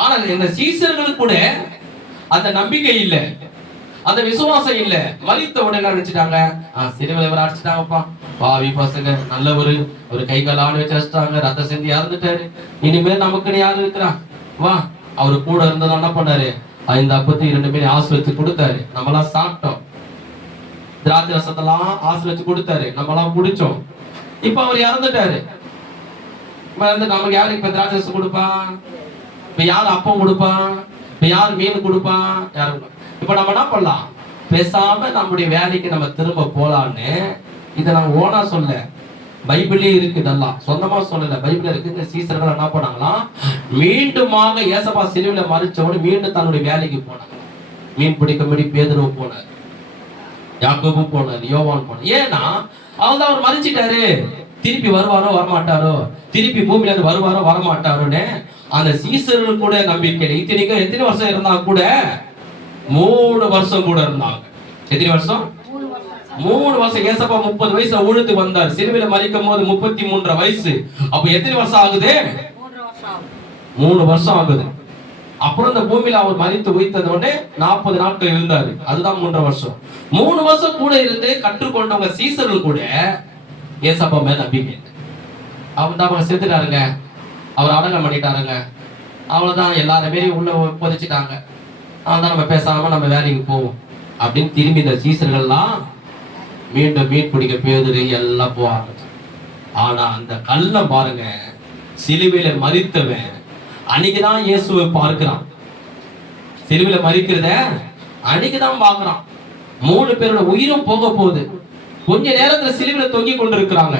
ஆனா இந்த சீசர்களுக்கு கூட அந்த நம்பிக்கை இல்லை, அந்த விசுவாசம் இல்லை. மரித்த உடனே நினைச்சிட்டாங்க, சிலுவையில வர அடிச்சிட்டாங்கப்பா, பாவி பசங்க, நல்ல ஒரு கை கால் ஆணி வச்சு அடிச்சிட்டாங்க, ரத்த செஞ்சு இறந்துட்டாரு, இனிமேல் நமக்குன்னு யாரு இருக்கிறா, வா. அவரு கூட இருந்தது என்ன பண்ணாரு, 5 அப்பத்தி 2 மீன் ஆசீர்வதிச்சு கொடுத்தாரு. நம்மளாம் சாப்பிட்டோம், திராட்சை ரசத்தெல்லாம் ஆசீர்வதிச்சு கொடுத்தாரு, நம்மளாம் குடிச்சோம். இப்ப அவர் இறந்துட்டாரு. நமக்கு யாரு இப்ப திராட்சை ரசம் கொடுப்பா? இப்ப யாரு அப்பம் கொடுப்பா? இப்ப யாரு மீன் கொடுப்பா? யாரு? இப்ப நம்ம என்ன பண்ணலாம், பேசாம நம்முடைய வேலைக்கு நம்ம திரும்ப போலான்னு. இதை நான் ஓனா சொல்ல, பைபிளே இருக்கு, நல்லா சொந்தமா சொல்லல, பைபிள் இருக்கு. இந்த சீசர்கள் என்ன பண்ணாங்களாம், மீண்டுமாக ஏசப்பா சிலுவையில மரிச்சவனு மீண்டும் தன்னுடைய வேலைக்கு போனாங்க. மீன் பிடிக்கும்படி பேதுரு போனார், யாக்கோபு போனார், யோவான் போனார். ஏன்னா அவன்தான் அவர் மரிச்சிட்டாரு, திருப்பி வருவாரோ வரமாட்டாரோ, திருப்பி பூமியில இருந்து வருவாரோ வரமாட்டாரோன்னு அந்த சீசர்கள் கூட நம்பிக்கை. இத்தனைக்கும் எத்தனை வருஷம் இருந்தா கூட 3 வருஷம் கூட இருந்தாங்க. எத்தனை வருஷம்? 3 வருஷம். ஏசப்பா 30 வயசுல ஊழியத்து வந்தார், சிலுவையில மரிக்கும் போது 33 வயசு. அப்ப எத்தனை வருஷம் ஆகுது? 3 வருஷம் ஆகுது. அப்புறம் இந்த பூமியில அவர் மரித்து உயிர்த்தத உடனே 40 நாட்கள் இருந்தாரு, அதுதான் 3 வருஷம். 3 வருஷம் கூட இருந்து கற்றுக்கொண்டவங்க சீசர்கள் கூட ஏசப்பா மேல நம்பிக்கை. அவன் தான் செத்துட்டாருங்க, அவர் அடக்கம் பண்ணிட்டாருங்க, அவ்வளவுதான், எல்லாருமே உள்ள புதைச்சிட்டாங்க, அவன் தான், நம்ம பேசாம நம்ம வேலைக்கு போவோம் அப்படின்னு திரும்பி இந்த சீசர்கள்லாம் மீண்டும் மீன் பிடிக்க பேதுரு எல்லாம் போக ஆரம்பிச்சாங்க. ஆனா அந்த கள்ளம் பாருங்க, சிலுவையில மரித்தவன் அன்னைக்குதான் இயேசுவை பார்க்கிறான். சிலுவையில மரிக்கிறத அன்னைக்குதான் பார்க்கிறான். 3 பேரோட உயிரும் போக போகுது. கொஞ்ச நேரத்துல சிலுவையில தொங்கி கொண்டிருக்கிறாங்க.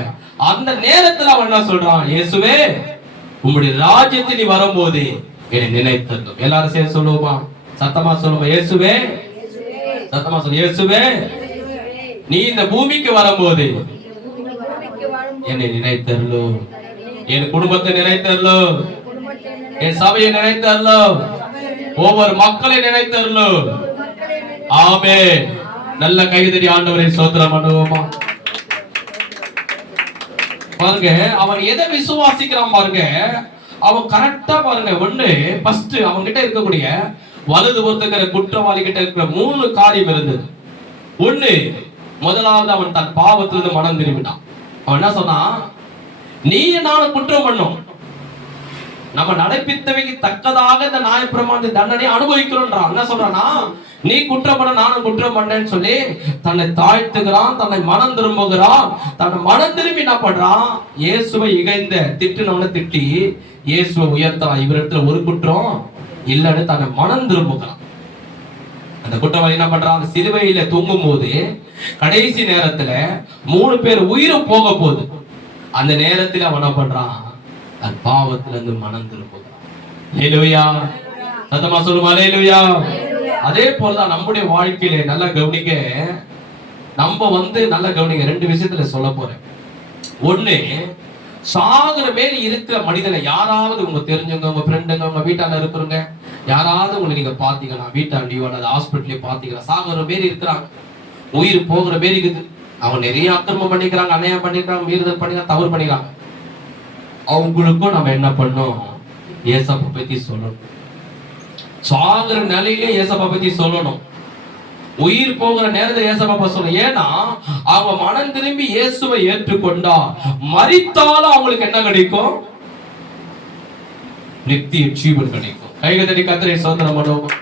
அந்த நேரத்துல அவன் என்ன சொல்றான், இயேசுவே உம்முடைய ராஜ்யத்தில் நீ வரும்போது என்னை நினைத்தரணும். எல்லாரும் சேர்ந்து சொல்லுவோமா? சத்தமா சொல்லுவோம், இயேசுவே. சத்தமா சொல்லு, இயேசுவே நீ இந்த பூமிக்கு வரும்போது என்னை நினைத்தரலோ, என் குடும்பத்தை நினைத்தரலோ, என் சபையை நினைத்தரலோ, ஒவ்வொரு மக்களை நினைத்தரலோ. ஆமென். நல்ல கைதடி ஆண்டவரை ஸ்தோத்திரம் பண்ணுவோமா? பாருங்க அவன் எதை விசுவாசிக்கிறான் பாருங்க. அவன் கரெக்டா பாருங்க, ஒண்ணு ஃபர்ஸ்ட் அவன் கிட்ட இருக்கக்கூடிய வலது பொறுத்துக்கிற குற்றவாளி கிட்ட இருக்கிற 3 காரியம் இருந்தது. ஒண்ணு, முதலாவது அவன் தன் பாவத்திலிருந்து மனம் திரும்பினான். அவன் என்ன சொன்னான், நீ நானும் குற்றம் பண்ணோம், நம்ம நடப்பித்தவைக்கு தக்கதாக இந்த நியாயப்பிரமாண தண்டனை அனுபவிக்கிறோம்ன்றான். என்ன சொல்றானா, நீ குற்றம் பண்ண நானும் குற்றம் பண்ணேன்னு சொல்லி தன்னை தாழ்த்துகிறான், தன்னை மனம் திரும்புகிறான். தன்னை மனம் திரும்பி என்ன பண்றான், இயேசுவை இகைந்த திட்டுனவனை திட்டி இயேசுவை உயர்த்தான். இவரிடத்துல ஒரு குற்றம் இல்லைன்னு தன்னை மனம் திரும்புகிறான். அந்த குற்றவாளி என்ன பண்றான், அந்த சிலுவையில தூங்கும் போது கடைசி நேரத்துல 3 பேர் உயிரும் போக போகுது. அந்த நேரத்தில் அவன் என்ன பண்றான், தன் பாவத்திலிருந்து மனம் திரும்புகிறான். ஹல்லேலூயா. சத்தமா சொல்லுமா ஹல்லேலூயா. அதே போலதான் நம்முடைய வாழ்க்கையில நல்லா கவனிக்க, நம்ம நல்லா கவனிக்க, 2 விஷயத்துல சொல்ல போறேன். ஒண்ணு, சாகுற மேல இருக்கிற மனிதனை யாராவது உங்க தெரிஞ்சவங்க, உங்க ஃப்ரெண்டுங்க, உங்க வீட்டால இருக்கிறவங்க யாராவது உங்களை நீங்க பாத்தீங்கன்னா வீட்டாண்டியோ அல்லது ஹாஸ்பிட்டலையோ பாத்தீங்கன்னா சாகுற பேர் இருக்கிறாங்க, உயிர் போகிற பேர் இருக்குது. அவங்க நிறைய அக்கிரமம் பண்ணிக்கிறாங்க, அநியாயம் பண்ணிக்கிறாங்க, மீறுதல் பண்ணிக்கிறாங்க, தவறு பண்ணிக்கிறாங்க. அவங்களுக்கும் நம்ம என்ன பண்ணோம்? ஏசப்பா பத்தி சொல்லணும். சாகுற நிலையிலே ஏசப்பா பத்தி சொல்லணும். உயிர் போகிற நேரத்தில் ஏசப்பா சொல்லணும். ஏன்னா அவங்க மனம் திரும்பி இயேசுவை ஏற்றுக்கொண்டா மரித்தாலும் அவங்களுக்கு என்ன கிடைக்கும்? நித்திய ஜீவன் கிடைக்கும். கைகத்தடி கர்த்தரை ஸ்தோத்திரம் பண்ணுவோம்.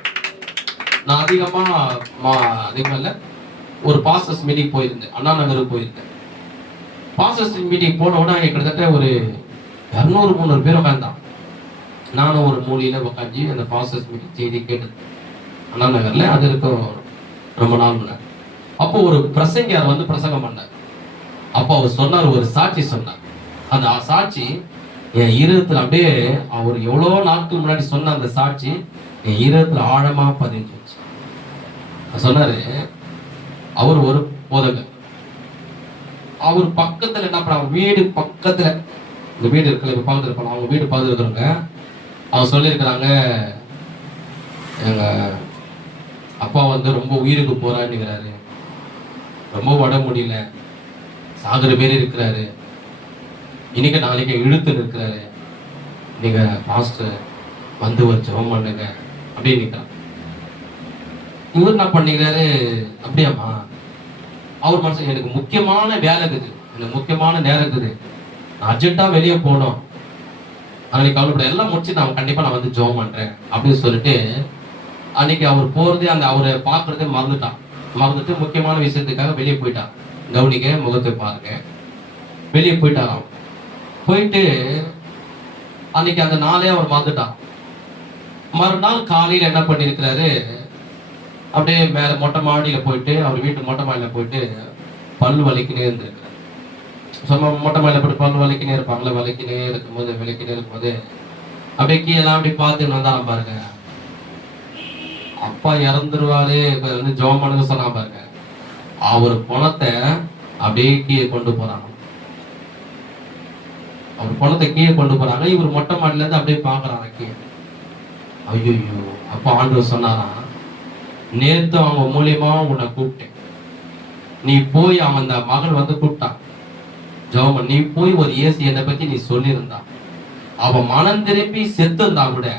நான் அதிகமா இல்ல ஒரு பாஸ்டர்ஸ் மீட்டிங் போயிருந்தேன், அண்ணா நகருக்கு போயிருந்தேன். பாஸ்டர்ஸ் மீட்டிங் போன உடனே கிட்டத்தட்ட ஒரு 200-300 பேர் உட்காந்தான். நானும் ஒரு மூலையில உட்காந்து அந்த பாஸ்டர்ஸ் மீட்டிங் செய்தி கேட்டது அண்ணா நகர்ல. அது இருக்கும் ரொம்ப நாள் முன்னாடி. அப்போ ஒரு பிரசங்கியார் வந்து பிரசங்கம் பண்ணார். அப்போ அவர் சொன்னார், ஒரு சாட்சி சொன்னார். அந்த சாட்சி என் ஈரத்துல அப்படியே, அவர் எவ்வளோ நாட்கள் முன்னாடி சொன்ன அந்த சாட்சி என் ஈரத்துல ஆழமா பதிஞ்சிருச்சு. சொன்னாரு, அவர் ஒரு போதகர். அவர் பக்கத்துல என்ன பண்ண, வீடு பக்கத்துல இந்த வீடு இருக்குல்ல, இப்ப பக்கத்துல இருப்பாங்க, அவங்க வீடு பக்கத்துல இருக்கிறவங்க அவங்க சொல்லியிருக்கிறாங்க, எங்க அப்பா வந்து ரொம்ப உயிருக்கு போராடுகிறாரு, ரொம்ப உட முடியல, சாகுற பேர் இருக்கிறாரு, இன்னைக்கு நாளைக்கு இழுத்து இருக்கிறாரு, நீங்க பாஸ்டர் வந்து ஒரு ஜெபம் பண்ணுங்க அப்படின்னு நிற்கிறார். இவர் என்ன பண்ணிக்கிறாரு, அப்படியாம்மா, அவர் மனசு எனக்கு முக்கியமான வேலை இருக்குது, எனக்கு முக்கியமான நேரம் இருக்குது, நான் அர்ஜென்ட்டா வெளியே போனோம், அன்னைக்கு கவலைப்பட எல்லாம் முடிச்சு நான் கண்டிப்பா நான் வந்து ஜெபம் பண்றேன் அப்படின்னு சொல்லிட்டு அன்னைக்கு அவர் போறது, அந்த அவரை பார்க்கறதே மறந்துட்டு முக்கியமான விஷயத்துக்காக வெளியே போயிட்டான். கவனிக்க, முகத்தை பாருங்க, வெளியே போயிட்டாராம். போயிட்டு அன்னைக்கு அந்த நாளே அவர் மறந்துட்டான். மறுநாள் காலையில் என்ன பண்ணிருக்கிறாரு, அப்படியே மேல மொட்டை மாடியில போயிட்டு, அவர் வீட்டு மொட்டை மாடியில போயிட்டு பல்லு வலிக்கினே இருந்திருக்கிறார். சும்மா மொட்டை மாடியில போட்டு பல்லு வலிக்கினே இருப்பாங்களே, விளக்கினே இருக்கும்போது அப்படியே கீழே அப்படி பார்த்துன்னு வந்தாலும் பாருங்க, அப்பா இறந்துருவாரு வந்து ஜெபம் பண்ணுங்க சொன்னா பாருங்க, அவர் பணத்தை அப்படியே கீழே கொண்டு போறாங்க. அவர் பணத்தை கீழே கொண்டு போறாங்க. இவர் மொட்டை மாடில இருந்து அப்படியே பாக்குறாங்க கீழே. ஐயோ, அப்ப ஆண்டவர் சொன்னாராம், நேத்து அவங்க மூலியமா உன்னை கூப்பிட்டேன், நீ போய், அவன் அந்த மகன் வந்து கூப்பிட்டான் ஜெபம், நீ போய் ஒரு இயேசு என்னை பத்தி நீ சொல்லியிருந்தா, அவன் மனம் திரும்பி செத்துந்தா கூட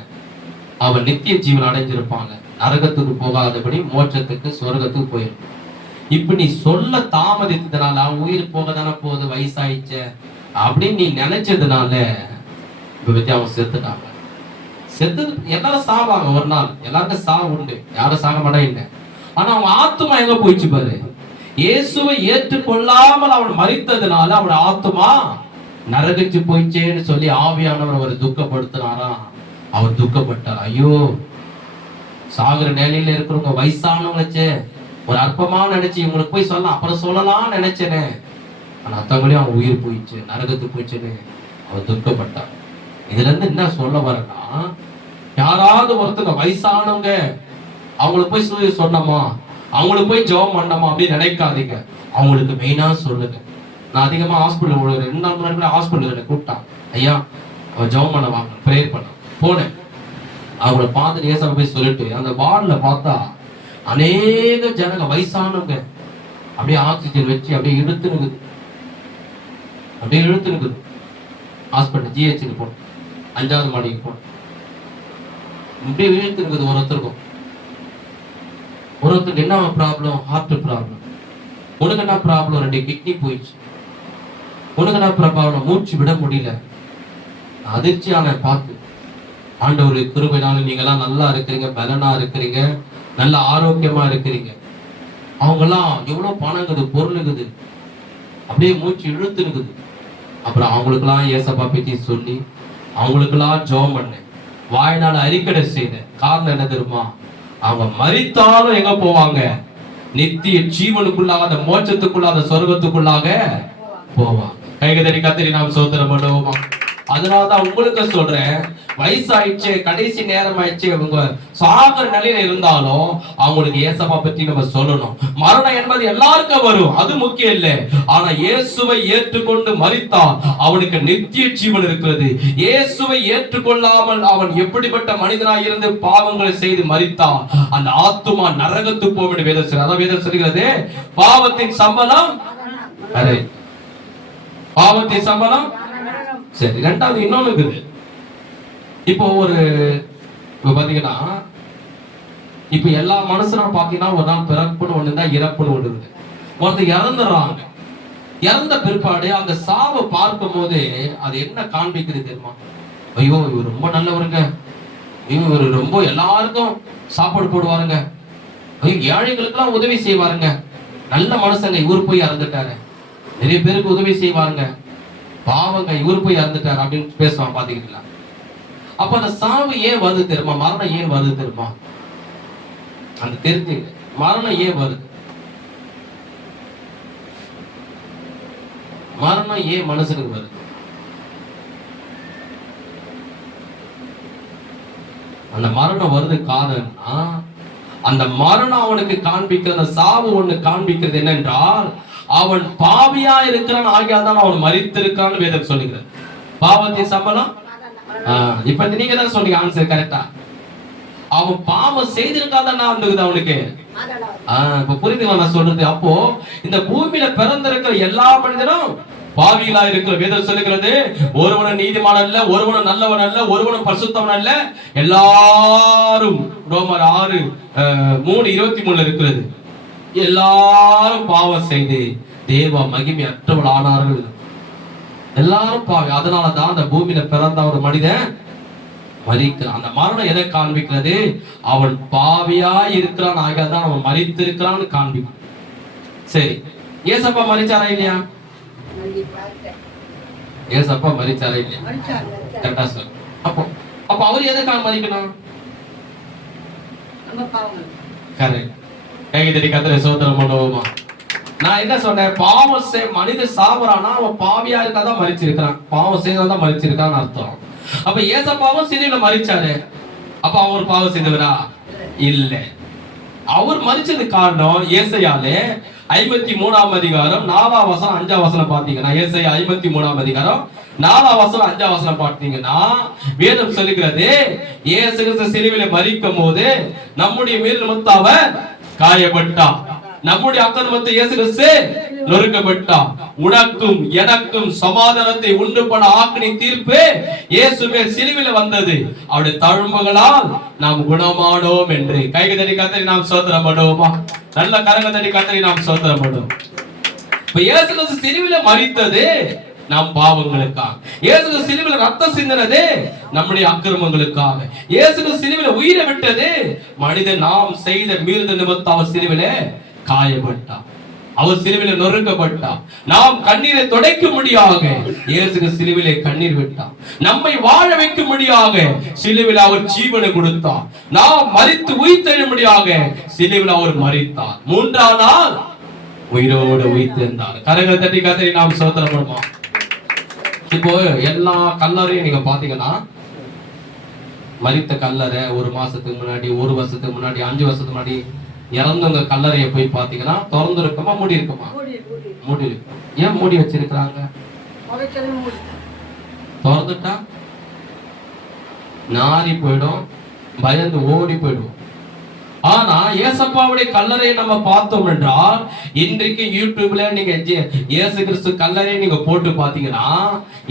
அவன் நித்திய ஜீவன் அடைஞ்சிருப்பாங்க, நரகத்துக்கு போகாதபடி மோட்சத்துக்கு சொர்க்கத்துக்கு போயிருப்பான். இப்ப நீ சொல்ல தாமதித்ததுனால அவன் உயிர் போக தானே போகுது, வயசாயிச்ச அப்படின்னு நீ நினைச்சதுனால இப்ப பத்தி அவன் செத்துட்டாங்க. செத்து எல்லாரும் சாவாங்க, ஒரு நாள் எல்லாருக்கும் சாவு உண்டு, யாரும் சாக மாட்டேன் இல்லை. ஆனா அவங்க ஆத்துமா எங்க போயிடுச்சு பாரு, இயேசுவை ஏற்றுக்கொள்ளாமல் அவன் மரித்ததுனால அவன் ஆத்துமா நரகிச்சு போயிச்சேன்னு சொல்லி ஆவியானவர் அவர் துக்கப்படுத்தினாராம். அவர் துக்கப்பட்டார். ஐயோ, சாகுற நிலையில இருக்கிறவங்க வயசானவங்களே ஒரு அற்பமா நினைச்சு இவங்களுக்கு போய் சொல்லலாம், அப்புறம் சொல்லலாம் நினைச்சேனே, ஆனா அத்தவங்களையும் அவன் உயிர் போயிடுச்சு, நரகத்துக்கு போயிடுச்சுன்னு அவர் துக்கப்பட்டார். இதுல இருந்து என்ன சொல்ல வரேன்னா, யாராவது ஒருத்தங்க வயசானவங்க அவங்களுக்கு போய் சொன்னோமா, அவங்களுக்கு போய் ஜெபம் பண்ணோமா அப்படின்னு நினைக்காதீங்க, அவங்களுக்கு மெயினா சொல்லுங்க. நான் அதிகமா ஹாஸ்பிட்டல் 2 நாள் முன்னாடி கூட ஹாஸ்பிட்டல் கூப்பிட்டான், ஐயா அவன் ஜெபம் பண்ண வாங்க, ப்ரேயர் பண்ண போனேன். அவங்கள பார்த்துட்டு ஏசப்பா போய் சொல்லிட்டு அந்த வார்டுல பார்த்தா அநேக ஜனங்க வயசானவங்க அப்படியே ஆக்சிஜன் வச்சு அப்படியே இழுத்து நிக்குது. ஹாஸ்பிட்டல் ஜிஹெச்சுக்கு போனோம், 5வது மாடிக்கு போனோம், அப்படியே இழுத்து இருக்குது. ஒருத்தருக்கு என்ன ப்ராப்ளம், ஹார்ட் ப்ராப்ளம், உனக்கு என்ன ப்ராப்ளம், 2 கிட்னி போயிடுச்சு, உனக்கு என்ன ப்ராப்ளம், மூச்சு விட முடியல. அதிர்ச்சியான பார்த்து, ஆண்டவர் கிருபையினால நீங்க எல்லாம் நல்லா இருக்கிறீங்க, பலனா இருக்கிறீங்க, நல்ல ஆரோக்கியமா இருக்கிறீங்க. அவங்க எல்லாம் எவ்வளவு பணங்குது, பொருளுக்குது, அப்படியே மூச்சு இழுத்துனுக்குது. அப்புறம் அவங்களுக்கெல்லாம் ஏசப்பா பத்தி சொல்லி அவங்களுக்கெல்லாம் ஜெபம் பண்ணேன், வாய்நாள் அறிக்கை செய்தேன். காரணம் என்ன தெரியுமா, அவங்க மரித்தாலும் எங்க போவாங்க, நித்திய ஜீவனுக்குள்ளாக, அந்த மோட்சத்துக்குள்ளாக, அந்த சொர்க்கத்துக்குள்ளாக போவாங்க. கைகதடி கத்திரி நாம் சோதனை பண்ணுவோமா. அதனாலதான் உங்களுக்கு சொல்றேன், வயசாயிடுச்சு, கடைசி நேரம் ஆயிடுச்சு, அவங்க சாகர நிலையில இருந்தாலும் அவங்களுக்கு ஏசப்பா பற்றி நம்ம சொல்லணும். மரணம் என்பது எல்லாருக்கும் வரும், அது முக்கியம் இல்லை. ஆனா இயேசுவை ஏற்றுக்கொண்டு மரித்தான், அவனுக்கு நித்திய ஜீவன் இருக்கிறது. இயேசுவை ஏற்றுக்கொள்ளாமல் அவன் எப்படிப்பட்ட மனிதனாய் இருந்து பாவங்களை செய்து மரித்தான், அந்த ஆத்துமா நரகத்துக்கு போக வேண்டிய வேதம். அதான் வேதம் சொல்கிறது, பாவத்தின் சம்பளம் பாவத்தின் சம்பளம். சரி, ரெண்டாவது இன்னொன்னு இருக்குது. இப்போ பாத்தீங்கன்னா, இப்ப எல்லா மனுஷனும் பாத்தீங்கன்னா ஒரு நாள் பிறப்புன்னு ஒண்ணு தான், இறப்புன்னு ஒண்ணு இருக்குது. ஒருத்தர் இறந்துடுறாங்க. இறந்த பிற்பாடு அந்த சாவை பார்க்கும் போது அது என்ன காண்பிக்குது தெரியுமா? ஐயோ இவர் ரொம்ப நல்லவருங்க, இவர் ரொம்ப எல்லாருக்கும் சாப்பாடு போடுவாருங்க, ஐயோ ஏழைகளுக்கு எல்லாம் உதவி செய்வாருங்க, நல்ல மனுஷங்க, இவர் போய் இறந்துட்டாரு, நிறைய பேருக்கு உதவி செய்வாருங்க, பாவங்க இவர் போய் இறந்துட்டாரு அப்படின்னு பேசுவான். பாத்தீங்களா? அப்ப அந்த சாவு ஏன் வருது தெரியுமா? மரணம் ஏன் வருது தெரியுமா? அந்த தெரிஞ்சு மரணம் ஏன் வருது? மரணம் ஏன் மனுஷனுக்கு வருது? அந்த மரணம் வருது காரணம்னா, அந்த மரணம் அவனுக்கு காண்பிக்கிறது, அந்த சாவு ஒண்ணு காண்பிக்கிறது என்னென்றால், அவன் பாவியா இருக்கிறான், ஆகியால் தான் அவன் மரித்திருக்கான்னு வேதம் சொல்லுகிறது. பாவத்தின் சம்பளம். இப்ப நீங்க தான் சொன்னீங்க ஆன்சர் கரெக்டா. அவன் பாவம் செய்திருக்காதான் வந்தது அவனுக்கு. இப்ப புரியுதுங்களா நான் சொல்றது? அப்போ இந்த பூமியில பிறந்திருக்கிற எல்லா மனிதனும் பாவிகளா இருக்கிற வேதம் சொல்லுகிறது, ஒருவனும் நீதிமான் அல்ல, ஒருவனும் நல்லவன் அல்ல, ஒருவனும் பரிசுத்தவன் அல்ல, எல்லாரும் ரோமர் 6:3-23 இருக்கிறது, எல்லாரும் பாவம் செய்து தேவ மகிமை அற்றவள் ஆனார்கள். எல்லாரும் பாவி. அதனாலதான் அந்த பூமியில பிறந்த ஒரு மனிதன் மரிக்கிறான். அந்த மரணம் எதை காண்பிக்கிறது? அவன் பாவியா இருக்கிறான், ஆகியதான் அவன் மரித்திருக்கிறான்னு காண்பிக்கும். சரி, ஏசப்பா மரிச்சாரா இல்லையா? ஏசப்பா மரிச்சாரா இல்லையா? கரெக்டா சொல்லு. அப்போ அவர் எதுக்காக மரிக்கணும்? கரெக்ட். கைதடி கத்தரை சோதரம் பண்ணுவோமா? நான் என்ன சொன்னேன்? பாவம் மனித சாவரானா அவன் பாவியா இருக்காதான் மரிச்சிருக்கிறான், பாவம் செய்யறதான் மரிச்சிருக்கான்னு அர்த்தம். அப்ப ஏசப்பாவும் சிலுவையில மரிச்சாரு, அப்ப அவர் பாவம் செய்தவரா? இல்ல. அவர் மரிச்சது காரணம் ஏசாயாலே 53 அதிகாரம் 4 வசனம் 5 வசனம் பாத்தீங்கன்னா, ஏசாயா 53 அதிகாரம் 4 வசனம் 5 வசனம் பார்த்தீங்கன்னா வேதம் சொல்லுகிறது, இயேசு கிறிஸ்து சிலுவையில மரிக்கும் போது நம்முடைய மேல் நிமித்தம் அவர் காயப்பட்டார், நம்முடைய அக்கிரமத்தை இயேசு கிறிஸ்து நொறுக்கப்பட்டார், உனக்கும் எனக்கும் சமாதானத்தை உண்டு பண்ண ஆக்கினை தீர்ப்பு இயேசுவே சிலுவையில வந்தது, அவருடைய தழும்புகளால் நாம் குணமானோம் என்று. கைகதடி கத்தரி நாம் ஸ்தோத்திரம் பண்ணுவோமா? நல்ல கரங்கதடி கத்தரி நாம் ஸ்தோத்திரம் பண்ணுவோம். இப்ப இயேசு கிறிஸ்து சிலுவையில மரித்தது நம் பாவங்களுக்காக, இயேசு கிறிஸ்து சிலுவையில ரத்தம் சிந்தினது நம்முடைய அக்கிரமங்களுக்காக, இயேசு கிறிஸ்து சிலுவையில உயிரை விட்டது மனிதன் நாம் செய்த மீறுதல் நிமித்தம் அவர் சிலுவையில காயப்பட்டார், அவர் சிலுவையில நொறுக்கப்பட்டார். நாம் கண்ணீரை துடைக்க முடியாக இயேசு சிலுவையிலே கண்ணீர் விட்டார், நம்மை வாழ வைக்க முடியாக சிலுவையில அவர் ஜீவனை கொடுத்தார், நாம் மரித்து உயிர்த்தெழ முடியாக சிலுவையில அவர் மரித்தார், 3ஆம் நாள் உயிரோடு உயிர்த்தெழுந்தார். கரங்களை தட்டி கதறி நாம் ஸ்தோத்திரம் பண்ணுவோம். இப்போ எல்லா கல்லறையும் நீங்க பாத்தீங்கன்னா, மரித்த கல்லறை 1 மாசத்துக்கு முன்னாடி, 1 வருஷத்துக்கு முன்னாடி, 5 வருஷத்துக்கு முன்னாடி இறந்தவங்க கல்லறையை போய் பாத்தீங்கன்னா திறந்து இருக்குமா, மூடி இருக்குமா? மூடி இருக்கும். ஏன் மூடி வச்சிருக்காங்க? திறந்துட்டா நாரி போயிடும், பயந்து ஓடி போயிடும். ஆனா ஏசப்பாவுடைய கல்லறையை நம்ம பார்த்தோம் என்றால், இன்றைக்கு யூடியூப்ல நீங்க இயேசு கிறிஸ்து கல்லறையை நீங்க போட்டு பாத்தீங்கன்னா,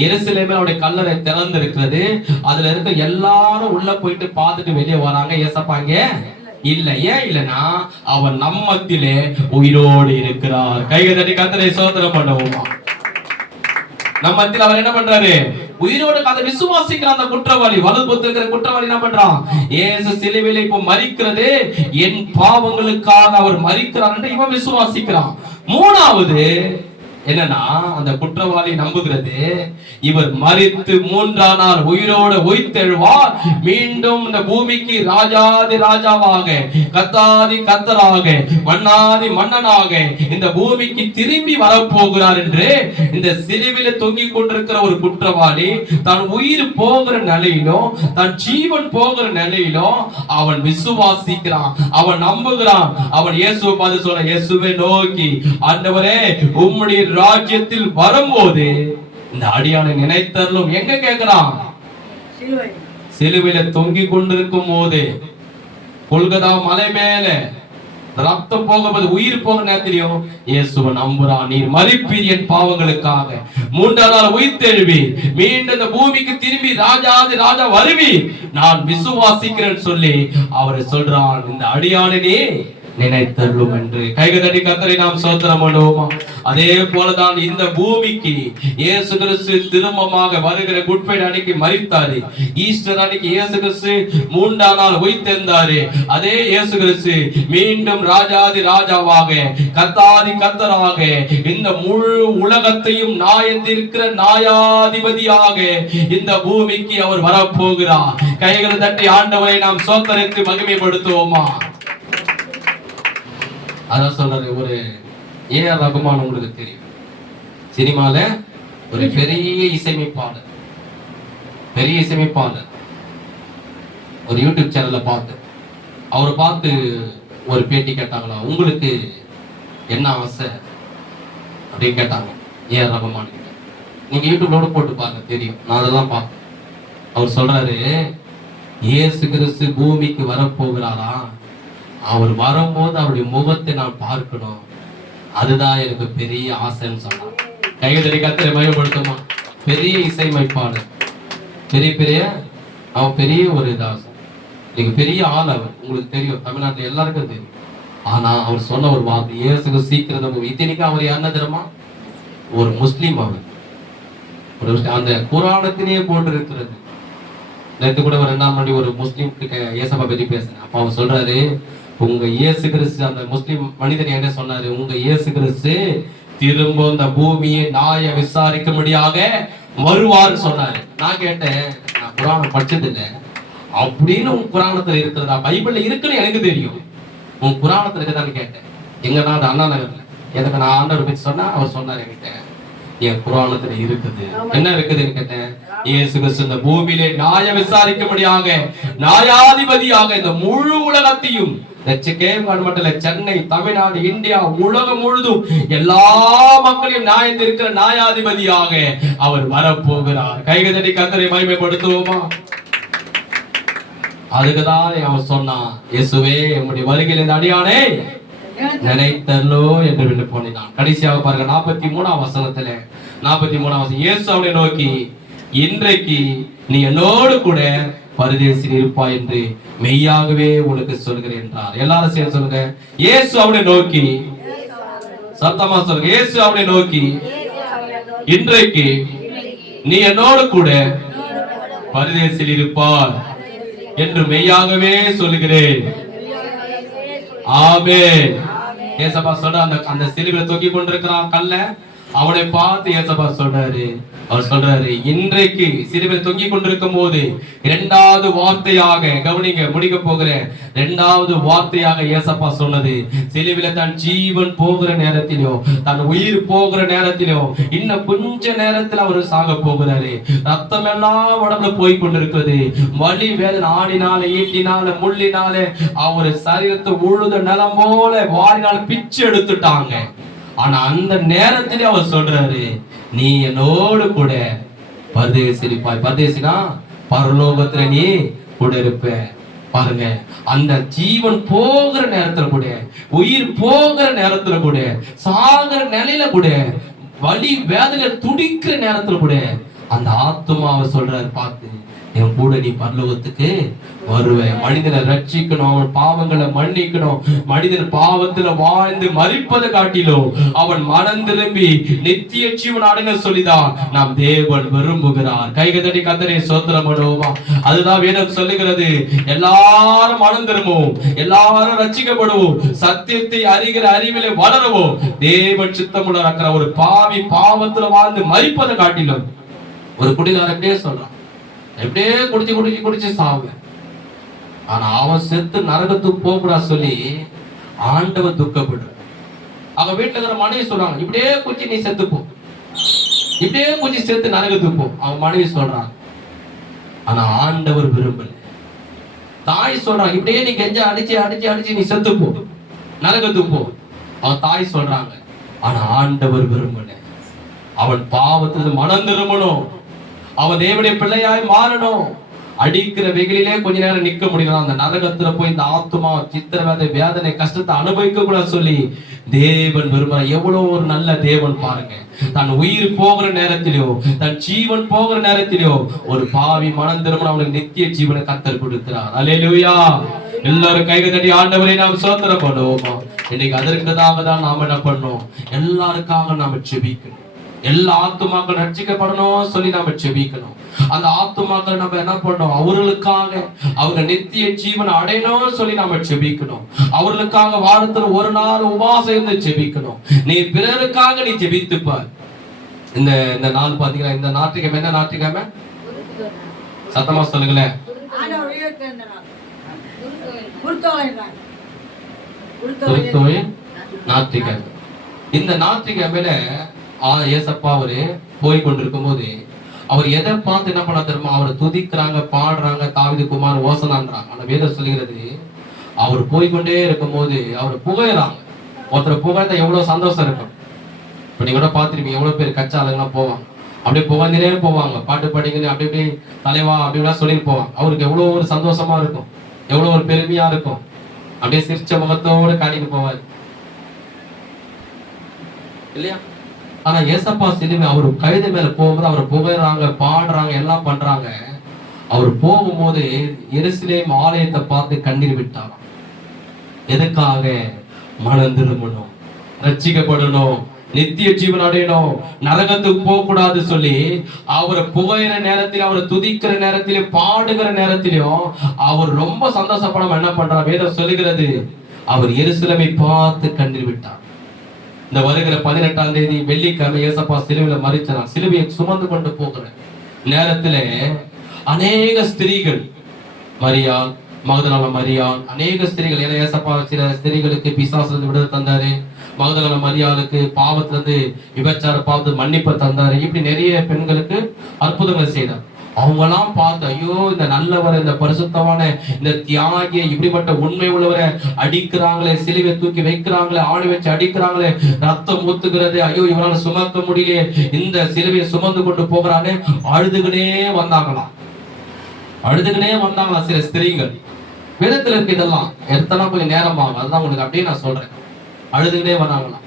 எருசலேமில் அவருடைய கல்லறை திறந்து இருக்கிறது, அதுல இருக்க எல்லாரும் உள்ள போயிட்டு பார்த்துட்டு வெளியே வராங்க. ஏசப்பாங்க இல்ல. ஏன் இல்லைன்னா அவன் நம்மத்திலே உயிரோடு இருக்கிறார். கைகதட்டி கர்த்தரை ஸ்தோத்திரம் பண்ணுவோமா? நம்மத்தில் அவர் என்ன பண்றாரு? உயிரோடு அதை விசுவாசிக்கிறான். அந்த குற்றவாளி, வலதுபுறத்தில் இருக்கிற குற்றவாளி என்ன பண்றான்? இயேசு சிலுவையில இப்ப மரிக்கிறது என் பாவங்களுக்காக அவர் மரிக்கிறார் என்று இவன் விசுவாசிக்கிறான். 3வது என்னன்னா அந்த குற்றவாளி நம்புகிறது, இவர் மரித்து 3ஆம் நாள் உயிரோடு உயிர்த்தெழுவார், மீண்டும் இந்த பூமிக்கு ராஜாதி ராஜாவாக, கர்த்தாதி கர்த்தராக, மன்னாதி மன்னனாக இந்த பூமிக்கு திரும்பி வரப்போகிறார் என்று இந்த சிலுவையில தொங்கிக் கொண்டிருக்கிற ஒரு குற்றவாளி தன் உயிர் போகிற நிலையிலும் தன் ஜீவன் போகிற நிலையிலும் அவன் விசுவாசிக்கிறான், அவன் நம்புகிறான். அவன் இயேசுவை பார்த்து சொல்ற, இயேசுவை நோக்கி, ஆண்டவரே உம்முடைய ராஜ்யத்தில் வரும்போது இந்த அடியானை நினைத்தருளும். எங்க கேட்கிறான்? சிலுவையில தொங்கிக் கொண்டிருக்கும் போது, கொல்கதா மலை மேல ரத்தம் போகும்போது, உயிர் போகிற நேரத்திலையும் இயேசுவை நம்புறான். நீர் மரிப்பீர் என் பாவங்களுக்காக, 3ஆம் நாள் உயிர்த்தெழுவி, மீண்டும் இந்த பூமிக்கு திரும்பி ராஜாதி ராஜா வருவி, நான் விசுவாசிக்கிறேன் சொல்லி அவர் சொல்றான். இந்த அடியானே நினைத்தருளும் என்று கைகதடி கர்த்தரை நாம் ஸ்தோத்திரம் பண்ணுவோமா? அதே போலதான் இந்த பூமிக்கு இயேசு கிறிஸ்து திரும்பமாக வருகிற குட் ஃப்ரைடே அன்னைக்கு மரித்தாரு, ஈஸ்டர் அன்னைக்கு இயேசு கிறிஸ்து 3ஆம் நாள் உயிர்த்தெழுந்தாரு. அதே இயேசு கிறிஸ்து மீண்டும் ராஜாதி ராஜாவாக, கர்த்தாதி கர்த்தராக, இந்த முழு உலகத்தையும் நாயந்திருக்கிற நியாயாதிபதியாக இந்த பூமிக்கு அவர் வரப்போகிறார். கைகளை தட்டி ஆண்டவரை நாம் ஸ்தோத்திரித்து மகிமைப்படுத்துவோமா? அதான் சொல்றாரு, ஒரு ஏஆர் ரகுமான் உங்களுக்கு தெரியும், சினிமால ஒரு பெரிய இசையமைப்பாளர், ஒரு யூடியூப் சேனல்ல பார்த்து அவரை பார்த்து ஒரு பேட்டி கேட்டாங்களா, உங்களுக்கு என்ன ஆசை அப்படின்னு கேட்டாங்க ஏஆர் ரகுமான் கிட்ட. நீங்க யூடியூப்ல போட்டு பாருங்க, தெரியும், நான் அதெல்லாம் பார்த்தேன். அவர் சொல்றாரு, இயேசு கிறிஸ்து பூமிக்கு வரப்போகிறாரா, அவர் வரும்போது அவருடைய முகத்தை நான் பார்க்கணும், அதுதான் எனக்கு பெரிய ஆசைன்னு சொன்னார். கைதறி கர்த்தரை மகிமைப்படுத்துமா? பெரிய இசையமைப்பாளர், அவன் பெரிய ஒரு இதாசம், நீங்க பெரிய ஆள் அவர், உங்களுக்கு தெரியும், தமிழ்நாட்டில் எல்லாருக்கும் தெரியும். ஆனா அவர் சொன்ன ஒரு வார்த்தை, இயேசுக்கு சீக்கிரம் இத்தனைக்கும் அவர் என்ன தெரியுமா? ஒரு முஸ்லீம். அவர் அந்த குரானத்திலேயே போட்டு இருக்கிறது. நேற்று கூட ஒரு 2ஆம் மணி ஒரு முஸ்லீம் கிட்ட இயேசுவை பத்தி பேசுறேன். அப்ப அவர் சொல்றாரு, உங்க இயேசு கிறிஸ்து, அந்த முஸ்லிம் மனிதன் என்ன சொன்னாரு, உங்க இயேசு கிறிஸ்து திரும்ப இந்த பூமியை நாய விசாரிக்கும்படியாக வருவார்னு சொன்னாரு. நான் கேட்டேன், நான் குரானை படிச்சது இல்லை, அப்படின்னு உங்க குரானத்துல இருக்கிறதா? பைபிள்ல இருக்குன்னு எனக்கு தெரியும், உங்க குரானத்துல இருக்குதான்னு கேட்டேன். எங்கன்னா அது அண்ணா நகர்ல. எனக்கு நான் ஆண்டவர் பத்தி சொன்னா அவர் சொன்னார் என்கிட்ட, என் புராணத்துல இருக்குது. என்ன இருக்குதுன்னு கேட்டேன். இயேசு கிறிஸ்து இந்த பூமியிலே நியாய விசாரிக்கும்படியாக, நியாயாதிபதியாக இந்த முழு உலகத்தையும், சென்னை, தமிழ்நாடு, இந்தியா, உலகம் முழுதும் எல்லா மக்களையும் நியாயந்திருக்கிற நியாயாதிபதியாக அவர் வரப்போகிறார். கைகதடி கர்த்தரை மகிமைப்படுத்துவோமா? அதுக்குதான் அவர் சொன்னான், இயேசுவே உம்முடைய வருகையில் இந்த அடியானே நினைத்தல்லோ என்று போனான். கடைசியாக பாருங்க 43ஆம் வசனத்துல, 43ஆம் வசனம், இயேசு அவனை நோக்கி, இன்றைக்கு நீ என்னோடு கூட பரதேசில் இருப்பாய் என்று மெய்யாகவே உனக்கு சொல்கிறேன் என்றார். எல்லாரும் சேர்ந்து சொல்லுங்க, இயேசு அவனை நோக்கி, சத்தமா சொல்லுங்க, இயேசு அவனை நோக்கி, இன்றைக்கு நீ என்னோடு கூட பரதேசில் இருப்பாய் என்று மெய்யாகவே சொல்லுகிறேன். ஆமென். ஏசப்பா சொல்ற, அந்த சிலுவையில தொங்கி கொண்டிருக்கிறான் கல்ல, அவனை பார்த்து ஏசப்பா சொல்றாரு, அவர் சொல்றாரு, இன்றைக்கு சிலுவையில தொங்கி கொண்டிருக்கும் போது 2வது வார்த்தையாக கவனிங்க, முடிக்க போகிற 2வது வார்த்தையாக ஏசப்பா சொன்னது, சிலுவையில தன் ஜீவன் போகிற நேரத்திலும் தன் உயிர் போகிற நேரத்திலும் இன்னும் கொஞ்ச நேரத்தில் அவர் சாக போகிறாரு. ரத்தம் எல்லாம் உடம்புல போய் கொண்டிருக்கிறது. வலி வேதனை, ஆணினால, ஈட்டினால, முள்ளினால அவர் சரீரத்தை உழுத நிலம் போல வாரினால் பிச்சு எடுத்துட்டாங்க. ஆனா அந்த நேரத்திலே அவர் சொல்றாரு, நீ என்னோடு கூட பரதேசில் இருப்பாய். பரதேசினா பரலோகத்துல நீ கூட இருப்ப. பாருங்க, அந்த ஜீவன் போகிற நேரத்துல கூட, உயிர் போகிற நேரத்துல கூட, சாகிற நிலையில கூட, வலி வேதனை துடிக்கிற நேரத்துல கூட அந்த ஆத்துமா அவர் சொல்றாரு பார்த்து, என் கூட நீ பரலோகத்துக்கு வருவேன். மனிதனை ரட்சிக்கணும், அவன் பாவங்களை மன்னிக்கணும். மனிதன் பாவத்துல வாழ்ந்து மரிப்பதை காட்டிலும் அவன் மனம் திரும்பி நித்திய ஜீவன் அடைங்க சொல்லிதான் நாம் தேவன் விரும்புகிறார். கைகதடி கத்தரை சோத்திரம் பண்ணுவோமா? அதுதான் வேதம் சொல்லுகிறது. எல்லாரும் மனம் திரும்புவோம், எல்லாரும் ரட்சிக்கப்படுவோம், சத்தியத்தை அறிகிற அறிவிலே வளரவும். தேவன் சித்தமுள்ள இருக்கிற ஒரு பாவி பாவத்துல வாழ்ந்து மரிப்பதை காட்டிலும் ஒரு குடிகாரனே சொல்றான், எப்படியே குடிச்சு சாவேன், ஆனா அவன் செத்து நரகத்துக்கு போக கூடாது சொல்லி ஆண்டவர் துக்கப்படுற. அவன் வீட்டுல இருக்கிற மனைவி சொல்றாங்க, இப்படியே குச்சி நீ செத்து போ, இப்படியே குச்சி செத்து நரகத்துக்கு போ. அவன் மனைவி சொல்றான், ஆனா ஆண்டவர் விரும்பல. தாய் சொல்றாங்க, இப்படியே நீ கெஞ்ச அடிச்சு நீ செத்து போ, நரகத்துக்கு போ. அவன் தாய் சொல்றாங்க, ஆனா ஆண்டவர் விரும்பல. அவன் பாவத்துல மனம் திரும்பணும், அவன் தேவனுடைய பிள்ளையாய் மாறணும். அடிக்கிற வெயிலே கொஞ்ச நேரம் நிக்க முடியல, அந்த நரகத்துல போய் இந்த ஆத்துமா சித்திரவதை வேதனை கஷ்டத்தை அனுபவிக்க கூட சொல்லி தேவன் விரும்புற. எவ்வளவு ஒரு நல்ல தேவன் பாருங்க. தன் உயிர் போகிற நேரத்திலோ தன் ஜீவன் போகிற நேரத்திலோ ஒரு பாவி மனம் திரும்ப அவனுக்கு நித்திய ஜீவனை கர்த்தர் கொடுக்கிறார். அல்லேலூயா. எல்லாரும் கைக தட்டி ஆண்டவரை நாம் சோத்திரம் பண்ணுவோமா? இன்னைக்கு அதற்குதாக தான் நாம என்ன பண்ணோம்? எல்லாருக்காக நாம ஜெபிக்கணும். எல்லா ஆத்துமாக்கள் ரட்சிக்கப்படணும் சொல்லி நாம ஜெபிக்கணும். அந்த ஆத்துமாக்கள் நம்ம என்ன பண்ணோம்? அவர்களுக்காக அவங்க நித்திய ஜீவன் அடையணும் சொல்லி நாம ஜெபிக்கணும். அவர்களுக்காக வாரத்துல ஒரு நாள் உபவாசம் இருந்து ஜெபிக்கணும். நீ பிறருக்காக நீ ஜெபித்துப்பார். இந்த நாள் பாத்தீங்கன்னா, இந்த ஞாயிற்றுக்கிழமை என்ன ஞாயிற்றுக்கிழமை? சத்தமா சொல்லுங்களேன். ஞாயிற்றுக்கிழமை. இந்த ஞாயிற்றுக்கிழமையில ஏசப்பா அவரு போய் கொண்டிருக்கும் போது அவர் எதை பார்த்து என்ன பண்ண தெரியுமா? அவரை துதிக்கிறாங்க, பாடுறாங்க, தாவீது குமார் ஓசனான்றாங்க. ஆனா வேதம் சொல்லுகிறது, அவர் போய்கொண்டே இருக்கும் போது அவர் புகையறாங்க. ஒருத்தர் புகைந்தா எவ்வளவு சந்தோஷம் இருக்கும். இப்ப நீங்க கூட பாத்துருப்பீங்க, எவ்வளவு பேர் கச்சா ஆளுங்கெல்லாம் போவாங்க, அப்படியே புகைந்தினே போவாங்க, பாட்டு பாடிங்கன்னு அப்படி இப்படி தலைவா அப்படின்னா சொல்லிட்டு போவாங்க. அவருக்கு எவ்வளவு ஒரு சந்தோஷமா இருக்கும், எவ்வளவு ஒரு பெருமையா இருக்கும். அப்படியே சிரிச்ச முகத்தோடு காட்டிட்டு போவார் இல்லையா? ஆனா ஏசப்பா சிலுவை அவர் கழுதை மேல போகும்போது அவர் புகைறாங்க, பாடுறாங்க, எல்லாம் பண்றாங்க. அவர் போகும்போது எருசலேம் ஆலயத்தை பார்த்து கண்ணீர் விட்டாராம். எதுக்காக? மனம் திரும்பணும், ரட்சிக்கப்படணும், நித்திய ஜீவன் அடையணும், நரகத்துக்கு போக கூடாது சொல்லி அவரை புகையிற நேரத்திலும் அவரை துதிக்கிற நேரத்திலும் பாடுகிற நேரத்திலும் அவர் ரொம்ப சந்தோஷப்படாம என்ன பண்றார்? வேதம் சொல்லுகிறது, அவர் எருசலேமை பார்த்து கண்ணீர் விட்டார். இந்த வருகிற 18ஆம் தேதி வெள்ளிக்கிழமை ஏசப்பா சிலுவையில மரிச்சார். சிலுவையை சுமந்து கொண்டு போகிற நேரத்துல அநேக ஸ்திரீகள், மரியாள், மகதலேனா மரியாள், அநேக ஸ்திரீகள், ஏன்னா ஏசப்பா சில ஸ்திரீகளுக்கு பிசாசுல விடுதலை தந்தாரு, மகதலேனா மரியாளுக்கு பாவத்திலிருந்து விபச்சார பாவத்து மன்னிப்பை தந்தாரு. இப்படி நிறைய பெண்களுக்கு அற்புதங்களை செய்தார். அவங்கெல்லாம் பார்த்து, ஐயோ இந்த நல்லவரை, இந்த பரிசுத்தமான இந்த தியாகிய, இப்படிப்பட்ட உண்மை உள்ளவரை அடிக்கிறாங்களே, சிலுவை தூக்கி வைக்கிறாங்களே, ஆணி வச்சு அடிக்கிறாங்களே, ரத்தம் ஊத்துகிறது, ஐயோ இவரால் சுமக்க முடியலையே, இந்த சிலுவையை சுமந்து கொண்டு போகிறானே, அழுதுகினே வந்தாங்களாம். சில ஸ்திரீகள். வேதத்துல இருக்கு இதெல்லாம். எடுத்தனா கொஞ்சம் நேரம் ஆகும், அதுதான் உங்களுக்கு அப்படியே நான் சொல்றேன். அழுதுகினே வந்தாங்களாம்.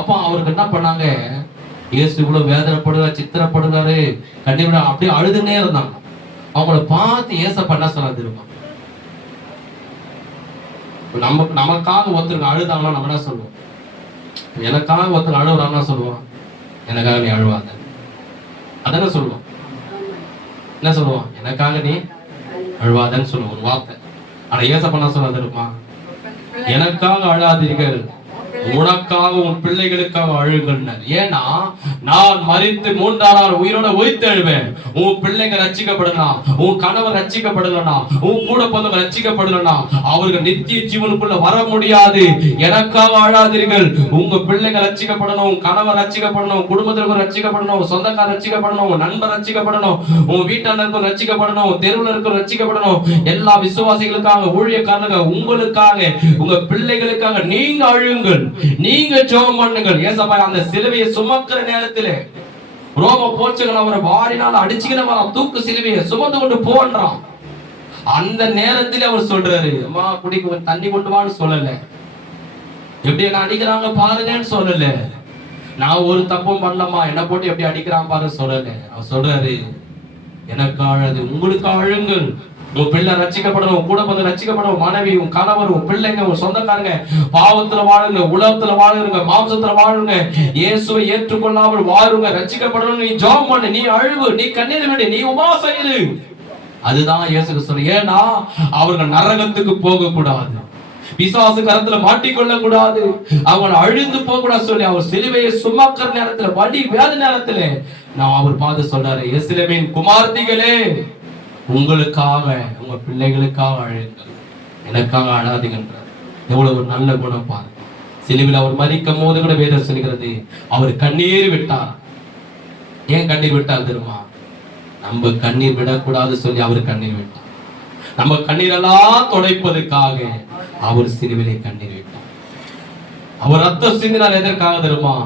அப்போ அவருக்கு என்ன பண்ணாங்க? இயேசு இவ்வளவு வேதனைப்படுறாரு, சித்திரப்படுறாரு, கண்டிப்பா அப்படியே அழுதுனே இருந்தாங்க. அவங்கள பார்த்து ஏசப்பா என்ன சொன்னா தெரியுமா? நமக்காக ஒருத்தருக்கு அழுதாங்கன்னா நம்ம என்ன சொல்லுவோம்? எனக்காக ஒருத்தர் அழுகுறாங்கன்னா சொல்லுவோம், எனக்காக நீ அழுவாத, அதான சொல்லுவோம். என்ன சொல்லுவோம்? எனக்காக நீ அழுவாதன்னு சொல்லுவோம், ஒரு வார்த்தை. ஆனா ஏசப்பா என்ன சொன்னா தெரியுமா? எனக்காக அழாதீர்கள், உனக்காக உன் பிள்ளைகளுக்காக அழுங்கள். ஏன்னா நான் மரித்து 3ஆம் நாள் உயிரோட உயிர்த்தெழுவேன். உன் பிள்ளைங்க ரட்சிக்கப்படலாம், உன் கணவர் ரட்சிக்கப்படலாம், உன் கூட பிறந்தவங்க ரட்சிக்கப்படலாம், அவர்கள் நித்திய ஜீவனுக்குள்ள வர முடியாது. எனக்காக அழாதீர்கள். உங்க பிள்ளைங்க ரட்சிக்கப்படணும், உன் கணவர் ரட்சிக்கப்படணும், குடும்பத்திற்கு ரட்சிக்கப்படணும், சொந்தக்கார ரட்சிக்கப்படணும், உன் நண்பர் ரட்சிக்கப்படணும், உன் வீட்டாளருக்கு ரட்சிக்கப்படணும், உன் தெருவில் இருக்க ரட்சிக்கப்படணும். எல்லா விசுவாசிகளுக்காக, ஊழியக்காரர்கள், உங்களுக்காக, உங்க பிள்ளைகளுக்காக நீங்க அழுங்கள், நீங்க ஜெபம் பண்ணுங்கள். ஏசப்பா அந்த சிலுவையை சுமக்கிற நேரத்திலே ரோம போர்ச்சுகல் அவரை வாரினால் அடிச்சுக்கின தூக்கு சிலுவையை சுமந்து கொண்டு போன்றான். அந்த நேரத்தில் அவர் சொல்றாரு, அம்மா குடிக்க தண்ணி கொண்டு வான்னு சொல்லல, எப்படி என்ன அடிக்கிறாங்க பாருங்கன்னு சொல்லல, நான் ஒரு தப்பும் பண்ணலமா, என்ன போட்டு எப்படி அடிக்கிறான் பாரு சொல்லல. அவர் சொல்றாரு, எனக்காக அழாது, உங்களுக்காக அழுங்கள். உன் பிள்ளை ரட்சிக்கப்படணும், உன் குடும்பத்தை ரட்சிக்கப்படணும், மனைவி, உன் கணவர், உன் பிள்ளைங்க, உன் சொந்தக்காரங்க பாவத்துல வாழுங்க, உலகத்துல வாழுங்க, மாம்சத்துல வாழுங்க, இயேசுவை ஏற்றுக்கொள்ளாமல் வாழுங்க, ரட்சிக்கப்படணும். நீ ஜெபம் பண்ணு, நீ அழுவு, நீ கண்ணீர் விடு, நீ உபவாசம் இரு. அதுதான் இயேசு சொல்ற. ஏன்னா அவர்கள் நரகத்துக்கு போக கூடாது, பிசாசு கரத்துல மாட்டிக்கொள்ள கூடாது, அவங்க அழிந்து போக கூடாது சொல்லி அவர் சிலுவையை சுமக்கிற நேரத்துல, வலி வேத நேரத்துல நான் அவர் பார்த்து சொல்றாரு, எருசலேமின் குமார்த்திகளே, உங்களுக்காக உங்க பிள்ளைகளுக்காக அழுங்கள், எனக்காக அழாதீங்கன்றார். எவ்வளவு ஒரு நல்ல குணம் பாருங்க. சிலுவையில் அவர் மரிக்கும் போது கூட வேதம் சொல்கிறது, அவர் கண்ணீர் விட்டார். ஏன் கண்ணீர் விட்டார் தெரியுமா? நம்ம கண்ணீர் விடக்கூடாது சொல்லி அவர் கண்ணீர் விட்டார். நம்ம கண்ணீரெல்லாம் துடைப்பதற்காக அவர் சிலுவையிலே கண்ணீர் விட்டார். அவர் ரத்தம் சிந்தினார் எதற்காக தெரியுமா?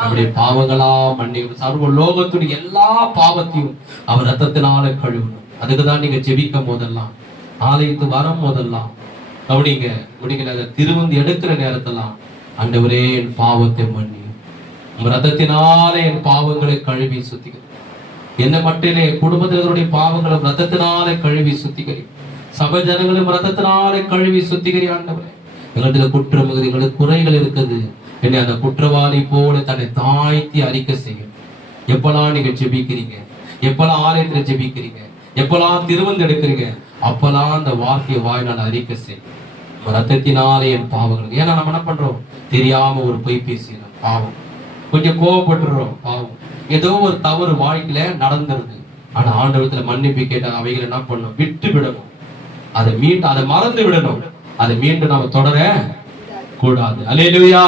நம்முடைய பாவங்களா மன்னிக்கணும், சர்வ லோகத்துடைய எல்லா பாவத்தையும் அவர் ரத்தத்தினால கழுவணும். அதுக்குதான் நீங்க ஜெபிக்கும் போதெல்லாம், ஆலயத்து வரும் போதெல்லாம் கவனிங்க, முடிக்கல திருவந்து எடுக்கிற நேரத்தெல்லாம், ஆண்டவரே என் பாவத்தை மன்னியும், உங்க ரத்தத்தினாலே என் பாவங்களை கழுவி சுத்திக்கிறேன். என்ன மட்டிலே குடும்பத்தினருடைய பாவங்களை ரத்தத்தினாலே கழுவி சுத்திகரி, சபை ஜனங்களும் ரத்தத்தினாலே கழுவி சுத்திகரி. ஆண்டவரே, எங்களுக்கு குற்றம், எங்களுக்கு குறைகள் இருக்குது, என்னை அந்த குற்றவாளி போல தன்னை தாழ்த்தி அறிக்கை செய்யும். எப்பெல்லாம் நீங்க ஜெபிக்கிறீங்க, எப்பெல்லாம் ஆலயத்துல ஜெபிக்கிறீங்க, எப்பெல்லாம் திருவந்து எடுக்கிறீங்க, அப்பெல்லாம் அந்த வார்த்தையை வாயினால் அறிக்கை செய்யும், ரத்தத்தினாலே என் பாவங்கள். ஏன்னா நம்ம என்ன பண்றோம், தெரியாம ஒரு பொய் பேசினோம், பாவம், கொஞ்சம் கோவப்பட்டுறோம், பாவம், ஏதோ ஒரு தவறு வாழ்க்கையில நடந்துருது. ஆனா ஆண்டவரத்துல மன்னிப்பு கேட்டால் அவைகளை என்ன பண்ணணும், விட்டு விடணும், அதை மறந்து விடணும், அதை மீண்டும் நம்ம தொடர கூடாது. அல்லேலூயா.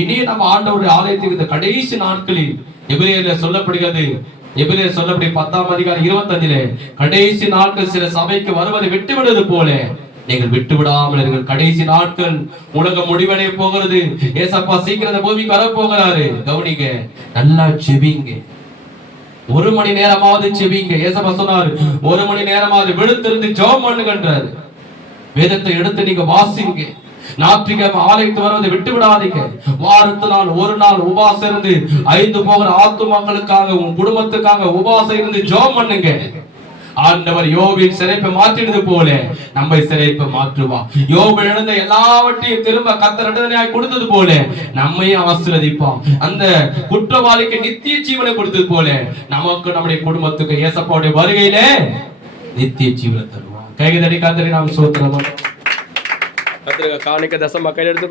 இனி நம்ம ஆண்டவருடைய ஆலயத்துக்கு இந்த கடைசி நாட்களில் எபிரேயரில் சொல்லப்படுகிறது, எபிரேயர் சொல்லப்படி 10ஆம் அதிகாரம் 25 கடைசி நாட்கள் சில சபைக்கு வருவதை விட்டு விடுவது போல நீங்கள் விட்டு விடாமல் இருங்கள். கடைசி நாட்கள், உலகம் முடிவடைய போகிறது, ஏசப்பா சீக்கிரம் பூமிக்கு வர போகிறாரு. கவனிங்க, நல்லா செபிங்க, 1 மணி நேரமாவது செபிங்க. ஏசப்பா சொன்னாரு, 1 மணி நேரமாவது விழுத்திருந்து ஜெபம் பண்ணுங்கன்றாரு. வேதத்தை எடுத்து நீங்க வாசிங்க. ஞாயிற்றுக்கிழமை ஆலயத்து வருவதை விட்டு விடாதீங்க. வாரத்து நாள் ஒரு நாள் உபவாசம் இருந்து 5 போகிற ஆத்துமாக்களுக்காக, உங்க குடும்பத்துக்காக உபவாசம் இருந்து ஜெபம் பண்ணுங்க. ஆண்டவர் யோபின் சிறைப்பை மாற்றினது போல நம்மை சிறைப்பை மாற்றுவா. யோபு இழந்த எல்லாவற்றையும் திரும்ப கர்த்தர் இடதனையாய் கொடுத்தது போல நம்மையும் ஆசீர்வதிப்பான். அந்த குற்றவாளிக்கு நித்திய ஜீவனை கொடுத்தது போல நமக்கு, நம்முடைய குடும்பத்துக்கு ஏசப்பாவுடைய வருகையிலே நித்திய ஜீவனை தருவான். கைகதடி கர்த்தரை நாம் ஸ்தோத்திரம். கர்த்தருக்கு காணிக்கை தசம கையில் எடுத்து